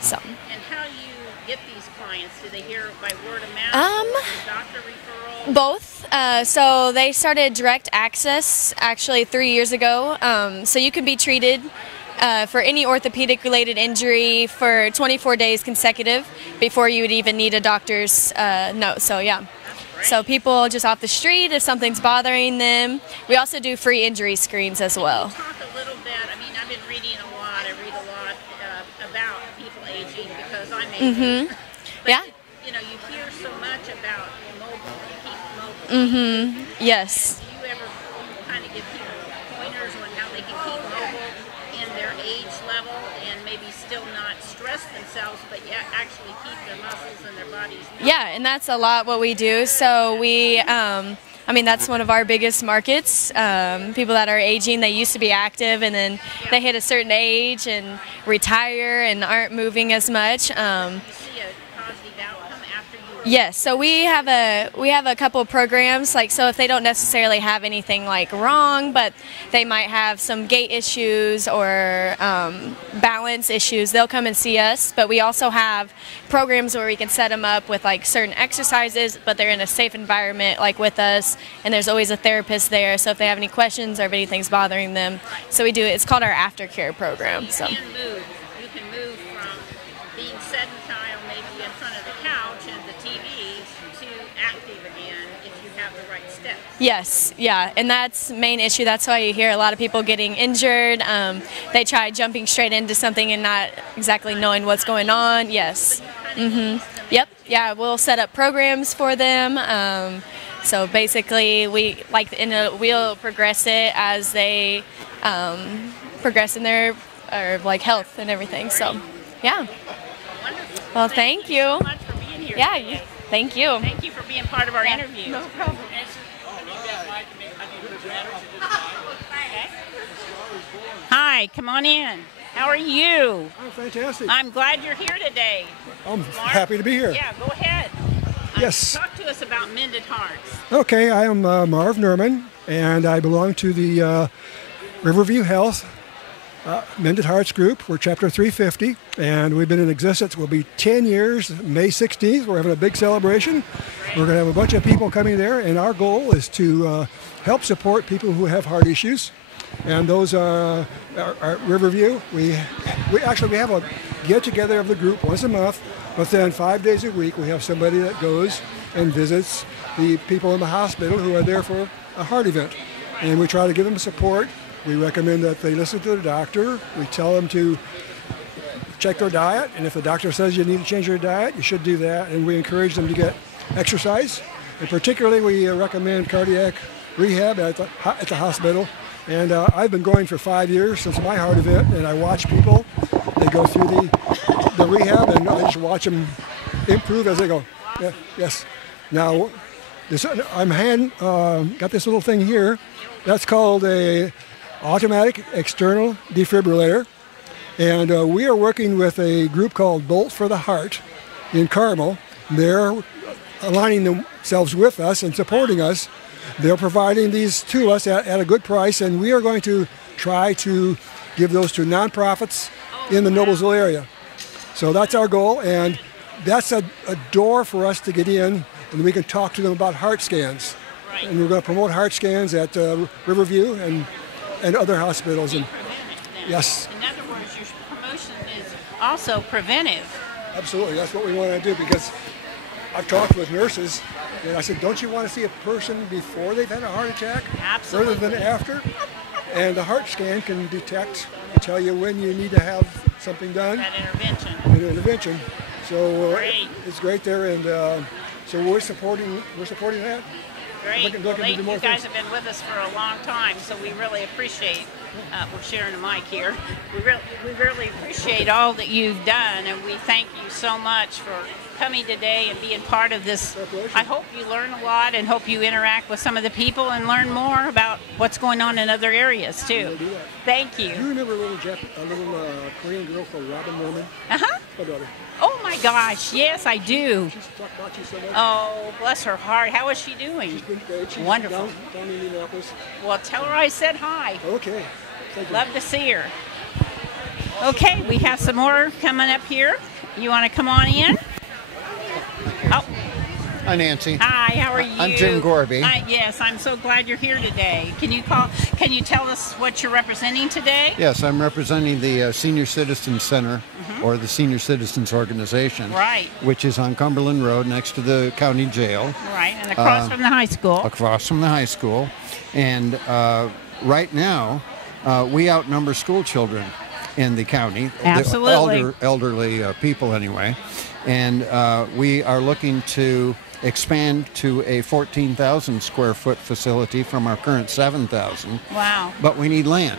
So. And how do you get these clients? Do they hear by word of mouth? Doctor referral? Both. So they started direct access actually 3 years ago. So you can be treated for any orthopedic related injury for 24 days consecutive before you would even need a doctor's note. So yeah. So people just off the street, if something's bothering them. We also do free injury screens as well. Talk a little bit. I mean, I've been reading a lot. I read a lot about people aging because I'm aging. But, yeah. You know, you hear so much about mobile, keep mobile. Yes. Do you ever kind of give people pointers on how they can keep mobile in their age level and maybe still not stress themselves, but yet actually keep their muscles and their bodies moving? Yeah, and that's a lot what we do. So we, I mean, that's one of our biggest markets. People that are aging, they used to be active, and then they hit a certain age and retire and aren't moving as much. Yes, so we have a couple of programs, like, so if they don't necessarily have anything like wrong, but they might have some gait issues or balance issues, they'll come and see us. But we also have programs where we can set them up with like certain exercises, but they're in a safe environment like with us, and there's always a therapist there, so if they have any questions or if anything's bothering them. So we do it, it's called our aftercare program. So. You can move from being sedentary maybe in front of the couch and the TV to active again if you have the right steps. Yes, yeah, and that's the main issue. That's why you hear a lot of people getting injured. They try jumping straight into something and not exactly knowing what's going on. Yes. Yep. Yeah, we'll set up programs for them. So basically, we'll progress it as they progress in their like health and everything. So, yeah. Well, thank you. So much for being here. Yeah, thank you. Thank you for being part of our interview. No problem. Hi, come on in. How are you? I'm fantastic. I'm glad you're here today. I'm Mark? happy to be here. Yeah, go ahead. Yes. Talk to us about Mended Hearts. Okay, I am Marv Nerman, and I belong to the Riverview Health Mended Hearts Group. We're Chapter 350, and we've been in existence. We'll be 10 years, May 16th. We're having a big celebration. We're going to have a bunch of people coming there, and our goal is to help support people who have heart issues. And those are Riverview. We have a get-together of the group once a month, but then 5 days a week we have somebody that goes and visits the people in the hospital who are there for a heart event. And we try to give them support. We recommend that they listen to the doctor. We tell them to check their diet, and if the doctor says you need to change your diet, you should do that. And we encourage them to get exercise. And particularly, we recommend cardiac rehab at the hospital. And I've been going for 5 years since my heart event, and I watch people. They go through the rehab, and I just watch them improve as they go. Yeah, yes. Now, got this little thing here. That's called a automatic external defibrillator. And we are working with a group called Bolt for the Heart in Carmel. They're aligning themselves with us and supporting us. They're providing these to us at a good price, and we are going to try to give those to nonprofits in the Noblesville area. So that's our goal, and that's a door for us to get in, and we can talk to them about heart scans. Right. And we're going to promote heart scans at Riverview and other hospitals. And yes. In other words, your promotion is also preventive. Absolutely, that's what we want to do, because I've talked with nurses, and I said, don't you want to see a person before they've had a heart attack? Absolutely. Rather than after? And the heart scan can detect and tell you when you need to have something done. That intervention. An intervention. So it's great there, and so we're supporting that. Great. Looking Well, to do more you guys things. have been with us for a long time, so we really appreciate. We're sharing a mic here. We really appreciate all that you've done, and we thank you so much for coming today and being part of this. I hope you learn a lot and hope you interact with some of the people and learn more about what's going on in other areas too. Thank you. Do you remember a little Korean girl called Robin Norman? Uh-huh. My daughter. Oh my gosh, yes I do. She's talked about you so much. Oh, bless her heart. How is she doing? She's been great. She's Wonderful. Down in Indianapolis. Well, tell her I said hi. Okay. Thank you. Love to see her. Okay, we have some more coming up here. You want to come on in? Oh. Hi, Nancy. Hi, how are you? I'm Jim Gorby. Yes, I'm so glad you're here today. Can you tell us what you're representing today? Yes, I'm representing the Senior Citizens Center, or the Senior Citizens Organization. Right. Which is on Cumberland Road next to the county jail. Right, and across from the high school. Across from the high school. And right now, we outnumber school children in the county. Absolutely. The elderly people, anyway. And we are looking to expand to a 14,000 square foot facility from our current 7,000. Wow. But we need land.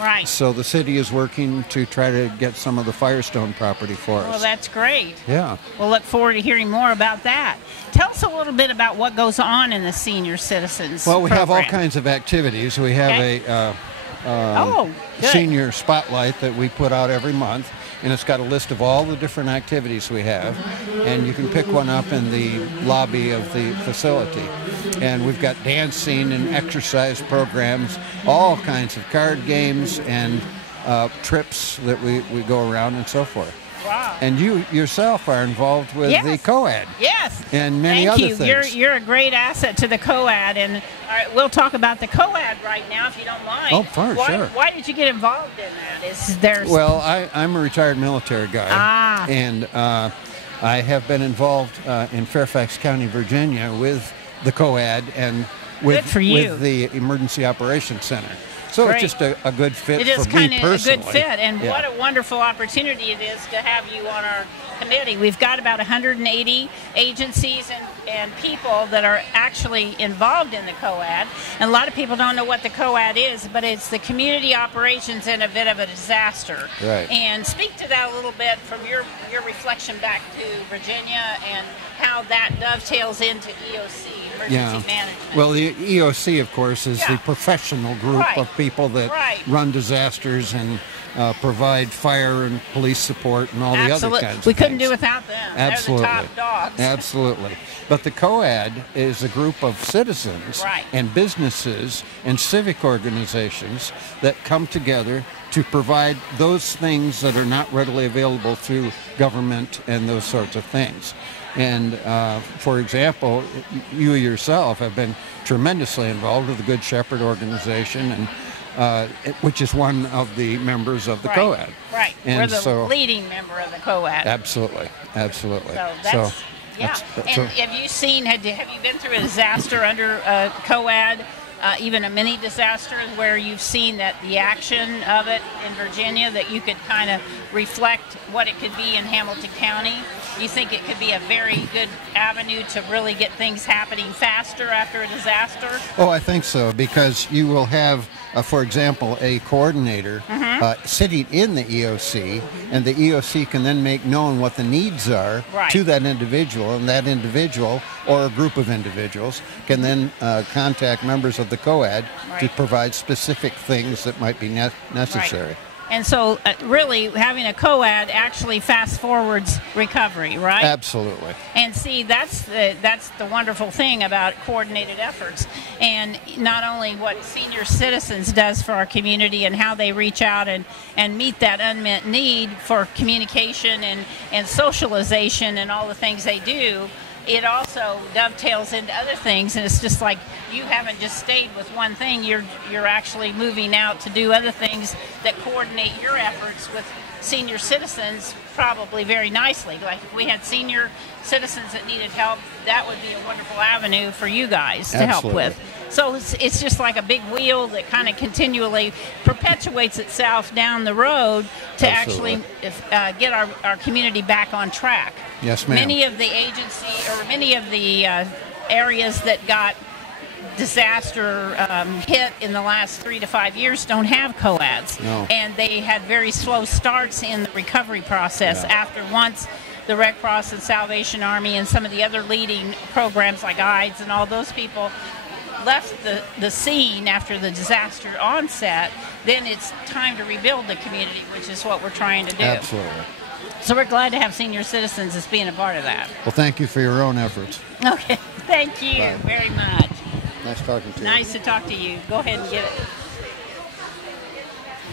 Right. So the city is working to try to get some of the Firestone property for us. Well, that's great. Yeah. We'll look forward to hearing more about that. Tell us a little bit about what goes on in the Senior Citizens Well, we have all program. kinds of activities. We have a good. senior spotlight that we put out every month, and it's got a list of all the different activities we have, and you can pick one up in the lobby of the facility. And we've got dancing and exercise programs, all kinds of card games and trips that we go around and so forth. Wow. And you yourself are involved with the COAD. Yes. And many Thank other you. things. You're a great asset to the COAD, and all right, we'll talk about the COAD right now, if you don't mind. Oh, sure. Why did you get involved in that? Is there? Well, I'm a retired military guy, and I have been involved in Fairfax County, Virginia, with the COAD and with the Emergency Operations Center. So Great. it's just a good fit It is for me kind of personally. a good fit, and Yeah. what a wonderful opportunity it is to have you on our committee. We've got about 180 agencies and people that are actually involved in the COAD. And a lot of people don't know what the COAD is, but it's the Community Operations in Event of a Disaster. Right. And speak to that a little bit from your reflection back to Virginia and how that dovetails into EOC, Emergency Management. Well, the EOC, of course, is the professional group of people that run disasters and provide fire and police support and all the other kinds of We couldn't things. do without them. Absolutely. They're the top dogs. Absolutely. But the COAD is a group of citizens and businesses and civic organizations that come together to provide those things that are not readily available through government and those sorts of things. And for example, you yourself have been tremendously involved with the Good Shepherd organization, and which is one of the members of the COAD. Right. And We're the so, leading member of the COAD. Absolutely, absolutely. So that's, yeah. And have you seen? Have you been through a disaster under COAD? Even a mini disaster where you've seen that the action of it in Virginia, that you could kind of reflect what it could be in Hamilton County? You think it could be a very good avenue to really get things happening faster after a disaster? Oh, I think so, because you will have, for example, a coordinator sitting in the EOC, and the EOC can then make known what the needs are to that individual, and that individual or a group of individuals can then contact members of the COAD to provide specific things that might be necessary. Right. And so really having a COAD actually fast forwards recovery, right? Absolutely. And see, that's the wonderful thing about coordinated efforts, and not only what senior citizens does for our community and how they reach out and meet that unmet need for communication and socialization and all the things they do. It also dovetails into other things, and it's just like you haven't just stayed with one thing. You're actually moving out to do other things that coordinate your efforts with senior citizens probably very nicely. Like if we had senior citizens that needed help, that would be a wonderful avenue for you guys to help with. So it's just like a big wheel that kind of continually perpetuates itself down the road to actually get our community back on track. Yes, ma'am. Many of the many of the areas that got disaster hit in the last 3 to 5 years don't have COADs. No. And they had very slow starts in the recovery process after once the Red Cross and Salvation Army and some of the other leading programs like IDES and all those people left the scene after the disaster onset, then it's time to rebuild the community, which is what we're trying to do. Absolutely. So we're glad to have senior citizens as being a part of that. Well, thank you for your own efforts. Okay, thank you very much. Nice talking to you. Nice to talk to you. Go ahead and get it.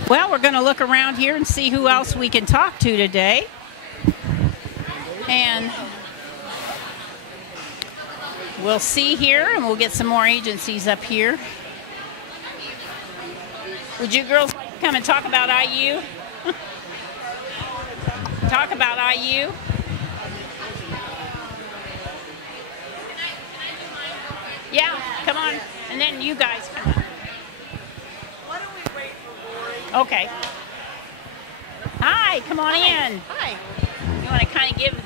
Well, we're going to look around here and see who else we can talk to today. And we'll see here, and we'll get some more agencies up here. Would you girls like to come and talk about IU? Talk about IU? Yeah, come on. And then you guys come on. Why don't we wait for Lori? Okay. Hi, come on in. Hi. You want to kind of give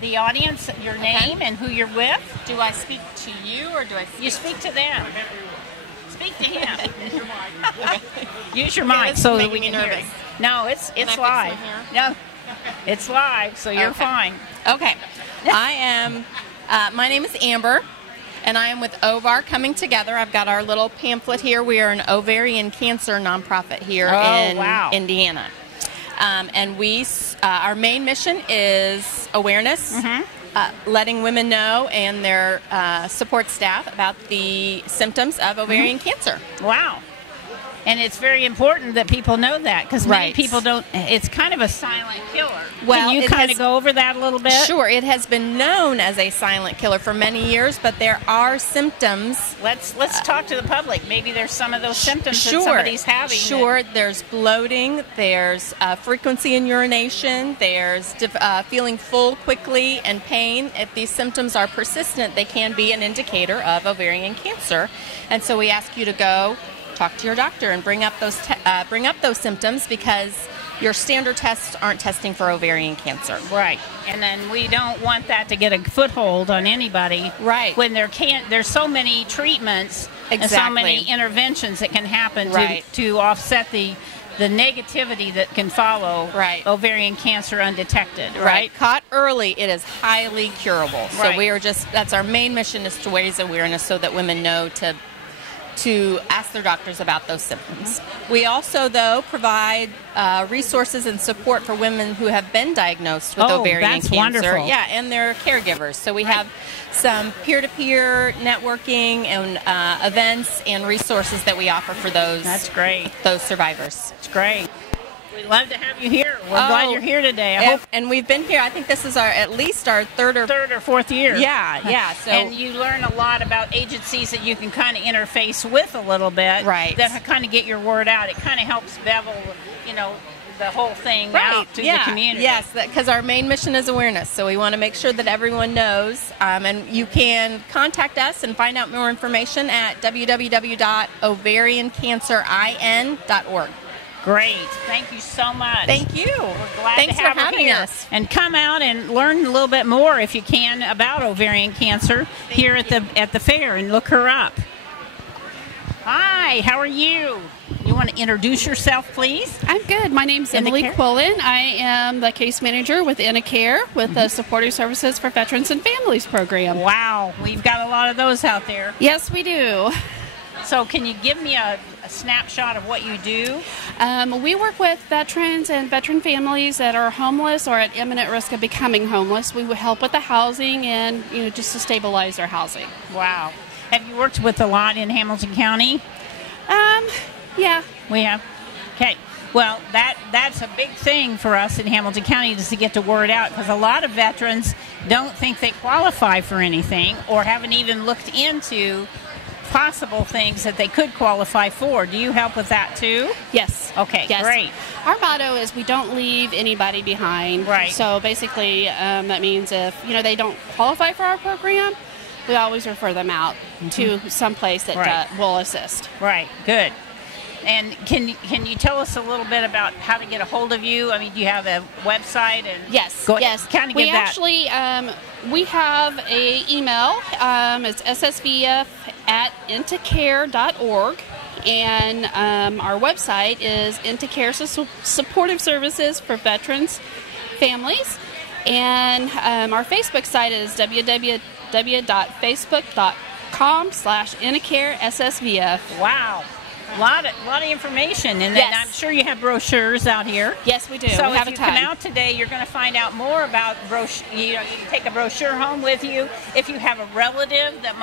the audience your name and who you're with? Do I speak to you or do I speak? You speak to them. Speak to him. Okay. Use your mic so that we can hear it. No, it's Can I fix live. my hair? No, it's live, so you're fine. Okay. I am, my name is Amber, and I am with OVAR Coming Together. I've got our little pamphlet here. We are an ovarian cancer nonprofit here in Indiana. And our main mission is awareness, letting women know and their support staff about the symptoms of ovarian cancer. Wow. And it's very important that people know that, because many people don't. It's kind of a silent killer. Well, can you kind of go over that a little bit? Sure. It has been known as a silent killer for many years, but there are symptoms. Let's talk to the public. Maybe there's some of those symptoms that somebody's having. Sure. There's bloating. There's frequency in urination. There's feeling full quickly and pain. If these symptoms are persistent, they can be an indicator of ovarian cancer. And so we ask you to go talk to your doctor and bring up those symptoms, because your standard tests aren't testing for ovarian cancer. Right. And then we don't want that to get a foothold on anybody. Right. When there's so many treatments and so many interventions that can happen to offset the negativity that can follow ovarian cancer undetected. Right. Caught early, it is highly curable. So we are that's our main mission, is to raise awareness so that women know to ask their doctors about those symptoms. We also, though, provide resources and support for women who have been diagnosed with ovarian cancer. Wonderful. Yeah, and their caregivers. So we have some peer-to-peer networking and events and resources that we offer for those. That's great. Those survivors. It's great. We'd love to have you here. We're glad you're here today. I hope. And we've been here. I think this is at least our third or fourth year. Yeah. So and you learn a lot about agencies that you can kind of interface with a little bit. Right. That kind of get your word out. It kind of helps bevel, the whole thing out to the community. Yes, because our main mission is awareness. So we want to make sure that everyone knows. And you can contact us and find out more information at www.ovariancancerin.org. Great. Thank you so much. Thank you. We're glad Thanks to have for having her here. us. And come out and learn a little bit more, if you can, about ovarian cancer here at the fair, and look her up. Hi, how are you? You want to introduce yourself, please? I'm good. My name's Emily Quillen. I am the case manager with InnaCare with the Supportive Services for Veterans and Families program. Wow, we've got a lot of those out there. Yes, we do. So can you give me a snapshot of what you do? We work with veterans and veteran families that are homeless or at imminent risk of becoming homeless. We would help with the housing and just to stabilize their housing. Wow. Have you worked with a lot in Hamilton County? Yeah. We have? Okay. Well, that's a big thing for us in Hamilton County, is to get the word out, because a lot of veterans don't think they qualify for anything or haven't even looked into possible things that they could qualify for. Do you help with that too? Yes. Okay, yes. Great. Our motto is we don't leave anybody behind. Right. So basically that means if they don't qualify for our program, we always refer them out to some place that will assist. Right. Good. And can you tell us a little bit about how to get a hold of you? I mean, do you have a website? And yes. Kind of we actually we have a email. It's ssvf@intacare.org, and our website is IntaCare Supportive Services for Veterans Families, and our Facebook site is www.facebook.com/IntaCareSSVF. Wow. A lot of information, and yes. then I'm sure you have brochures out here. Yes, we do. So we have if you come out today, you're going to find out more about brochure. You can take a brochure home with you. If you have a relative that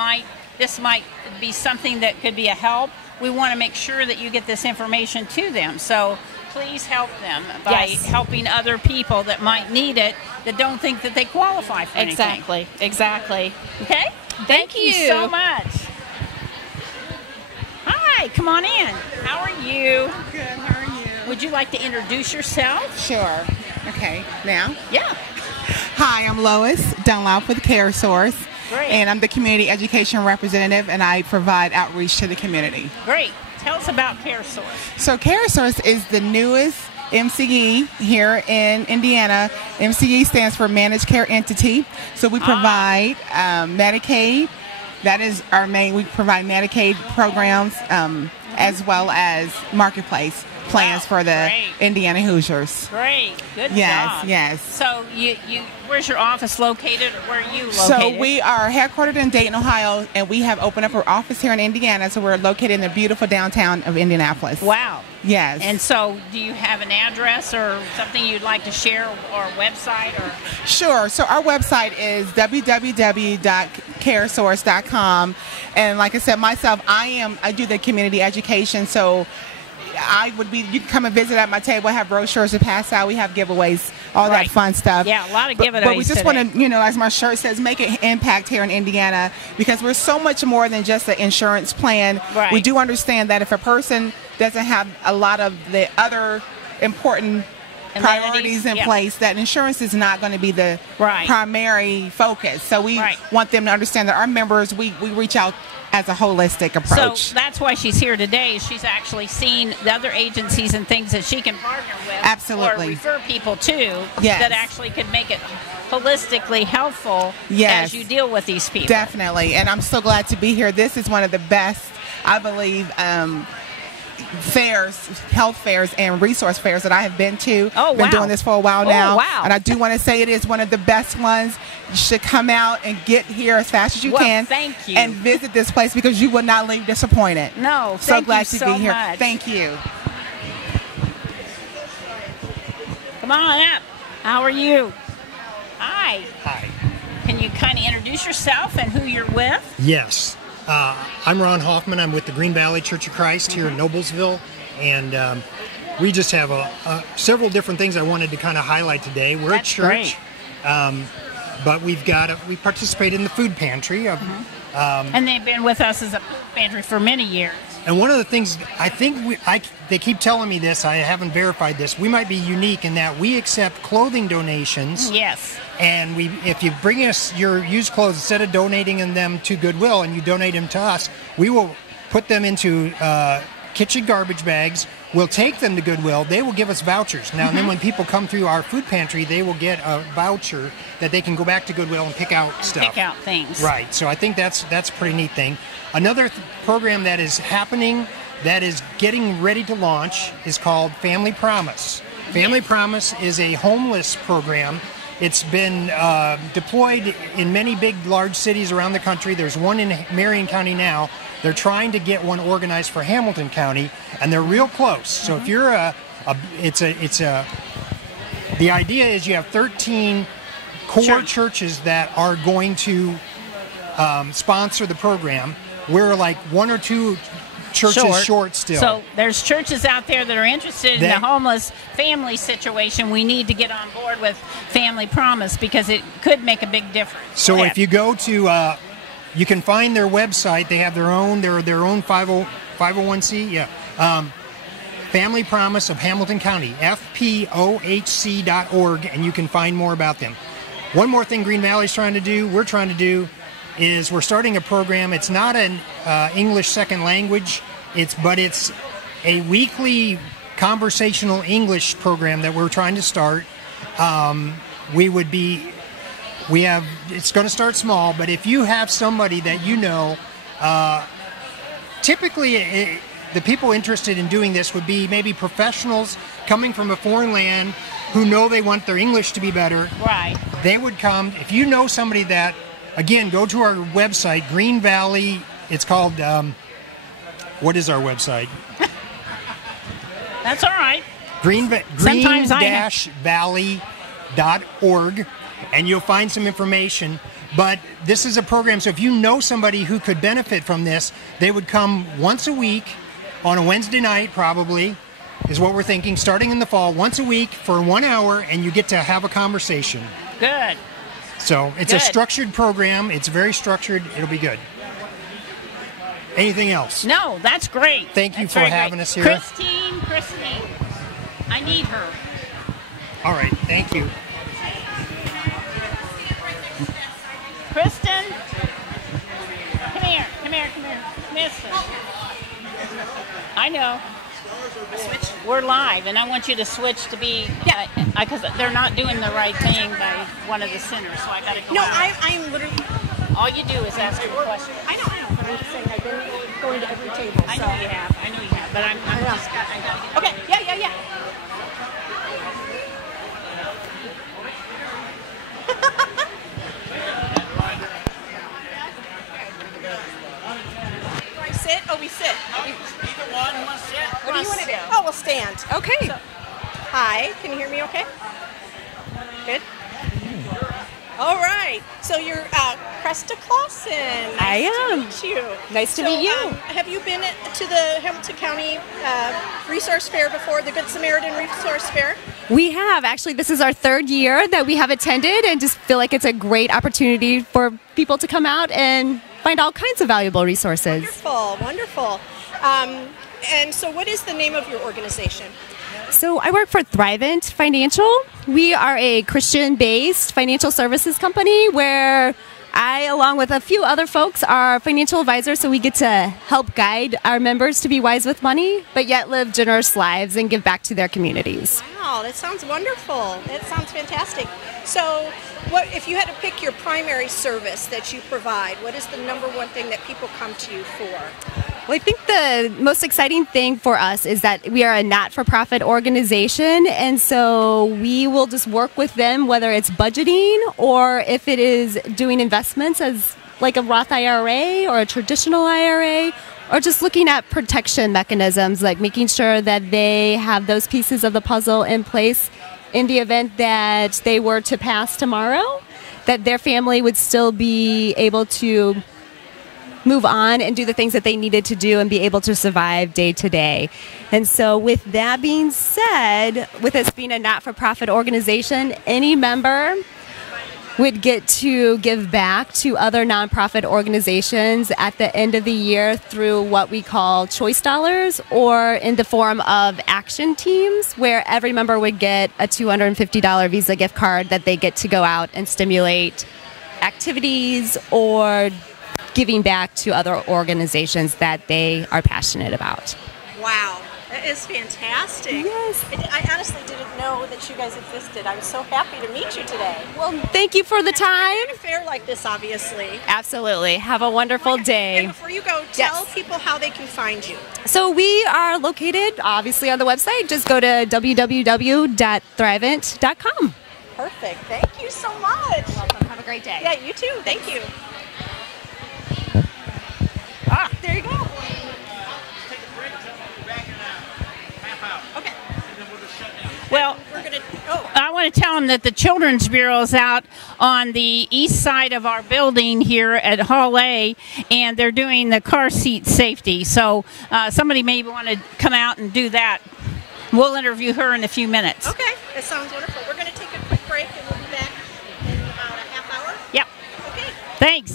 this might be something that could be a help, we want to make sure that you get this information to them. So please help them by helping other people that might need it, that don't think that they qualify for anything. Exactly. Okay? Thank you so much. Hi, come on in. How are you? Good, how are you? Would you like to introduce yourself? Sure. Okay, now? Yeah. Hi, I'm Lois Dunlop with CareSource. Great. And I'm the community education representative, and I provide outreach to the community. Great. Tell us about CareSource. So CareSource is the newest MCE here in Indiana. MCE stands for Managed Care Entity. So we provide Medicaid. That is our main. We provide Medicaid programs as well as marketplace plans for the Indiana Hoosiers. Great, good job. Yes. So you where's your office located, or where are you located? So we are headquartered in Dayton, Ohio, and we have opened up our office here in Indiana. So we're located in the beautiful downtown of Indianapolis. Wow. Yes. And so do you have an address or something you'd like to share, or a website? Or? Sure. So our website is www.caresource.com. And like I said, myself, I do the community education. So you can come and visit at my table. I have brochures to pass out. We have giveaways, all that fun stuff. Yeah, a lot of giveaways. But we just want to, as my shirt says, make an impact here in Indiana, because we're so much more than just an insurance plan. Right. We do understand that if a person doesn't have a lot of the other important priorities in place, that insurance is not going to be the primary focus. So we want them to understand that our members, we reach out as a holistic approach. So that's why she's here today. She's actually seen the other agencies and things that she can partner with. Absolutely. Or refer people to that actually could make it holistically helpful as you deal with these people. Definitely. And I'm so glad to be here. This is one of the best, I believe, fairs, health fairs and resource fairs that I have been to. Been doing this for a while now. And I do want to say it is one of the best ones. You should come out and get here as fast as you can. Thank you. And visit this place, because you will not leave disappointed. No, so glad you to be here. Much. Thank you. Come on up. How are you? Hi. Hi. Can you kind of introduce yourself and who you're with? Yes. I'm Ron Hoffman. I'm with the Green Valley Church of Christ here in Noblesville. And we just have several different things I wanted to kind of highlight today. We're That's at church, but we participate in the food pantry. And they've been with us as a food pantry for many years. And one of the things I think they keep telling me this, I haven't verified this, we might be unique in that we accept clothing donations. Yes. And if you bring us your used clothes, instead of donating them to Goodwill and you donate them to us, we will put them into kitchen garbage bags. We'll take them to Goodwill. They will give us vouchers. Now, and then when people come through our food pantry, they will get a voucher that they can go back to Goodwill and pick out stuff. Pick out things. Right. So I think that's a pretty neat thing. Another program that is happening, that is getting ready to launch, is called Family Promise. Family Promise is a homeless program. It's been deployed in many big, large cities around the country. There's one in Marion County now. They're trying to get one organized for Hamilton County, and they're real close. So if you're the idea is you have 13 core churches that are going to sponsor the program. We're like one or two churches short still. So there's churches out there that are interested in the homeless family situation. We need to get on board with Family Promise because it could make a big difference. So if you go to, you can find their website. They have their own 501c. Family Promise of Hamilton County, FPOHC.org, and you can find more about them. One more thing Green Valley's trying to do, is we're starting a program. It's not an English second language, but it's a weekly conversational English program that we're trying to start. It's going to start small, but if you have somebody that you know, typically the people interested in doing this would be maybe professionals coming from a foreign land who know they want their English to be better. Right. They would come. If you know somebody that, again, go to our website, Green Valley. It's called, what is our website? That's all right. green-valley.org, and you'll find some information. But this is a program, so if you know somebody who could benefit from this, they would come once a week on a Wednesday night, probably, is what we're thinking, starting in the fall, once a week for 1 hour, and you get to have a conversation. Good. So it's a structured program. It's very structured. It'll be good. Anything else? No, that's great. Thank you for having us here. Christine, I need her. All right, thank you. Kristen, come here. Mister. I know. We're live, and I want you to switch to be, because they're not doing the right thing by one of the centers, so I got to go out. I'm literally... All you do is ask a question. I know, but I'm just saying I've been going to every table. I know you have, but I just got to get... Okay, yeah. Sit? Oh, we sit. Either one, you want to sit? What do you want to do? Oh, we'll stand. Okay. Hi, can you hear me okay? Good? All right. So you're Krista Clausen. I am. Nice to meet you. Nice to meet you. Have you been to the Hamilton County Resource Fair before, the Good Samaritan Resource Fair? We have. Actually, this is our third year that we have attended and just feel like it's a great opportunity for people to come out and find all kinds of valuable resources. Wonderful. And so what is the name of your organization? So I work for Thrivent Financial. We are a Christian-based financial services company where I, along with a few other folks, are financial advisors, so we get to help guide our members to be wise with money, but yet live generous lives and give back to their communities. Wow, that sounds wonderful. That sounds fantastic. So what if you had to pick your primary service that you provide, what is the number one thing that people come to you for? Well, I think the most exciting thing for us is that we are a not-for-profit organization, and so we will just work with them, whether it's budgeting or if it is doing investments as like a Roth IRA or a traditional IRA, or just looking at protection mechanisms, like making sure that they have those pieces of the puzzle in place in the event that they were to pass tomorrow, that their family would still be able to move on and do the things that they needed to do and be able to survive day to day. And so with that being said, with us being a not-for-profit organization, any member would get to give back to other nonprofit organizations at the end of the year through what we call choice dollars, or in the form of action teams, where every member would get a $250 Visa gift card that they get to go out and stimulate activities or giving back to other organizations that they are passionate about. Wow, that is fantastic. Yes. I honestly didn't know that you guys existed. I'm so happy to meet you today. Well, thank you for the time. At a fair like this, obviously. Absolutely. Have a wonderful day. And before you go, tell people how they can find you. So we are located, obviously, on the website. Just go to www.thrivent.com. Perfect. Thank you so much. You're welcome. Have a great day. Yeah, you too. Thank you. There you go. Okay. Well, I want to tell them that the Children's Bureau is out on the east side of our building here at Hall A, and they're doing the car seat safety. So somebody may want to come out and do that. We'll interview her in a few minutes. Okay, that sounds wonderful. We're going to take a quick break, and we'll be back in about a half hour. Yep. Okay. Thanks.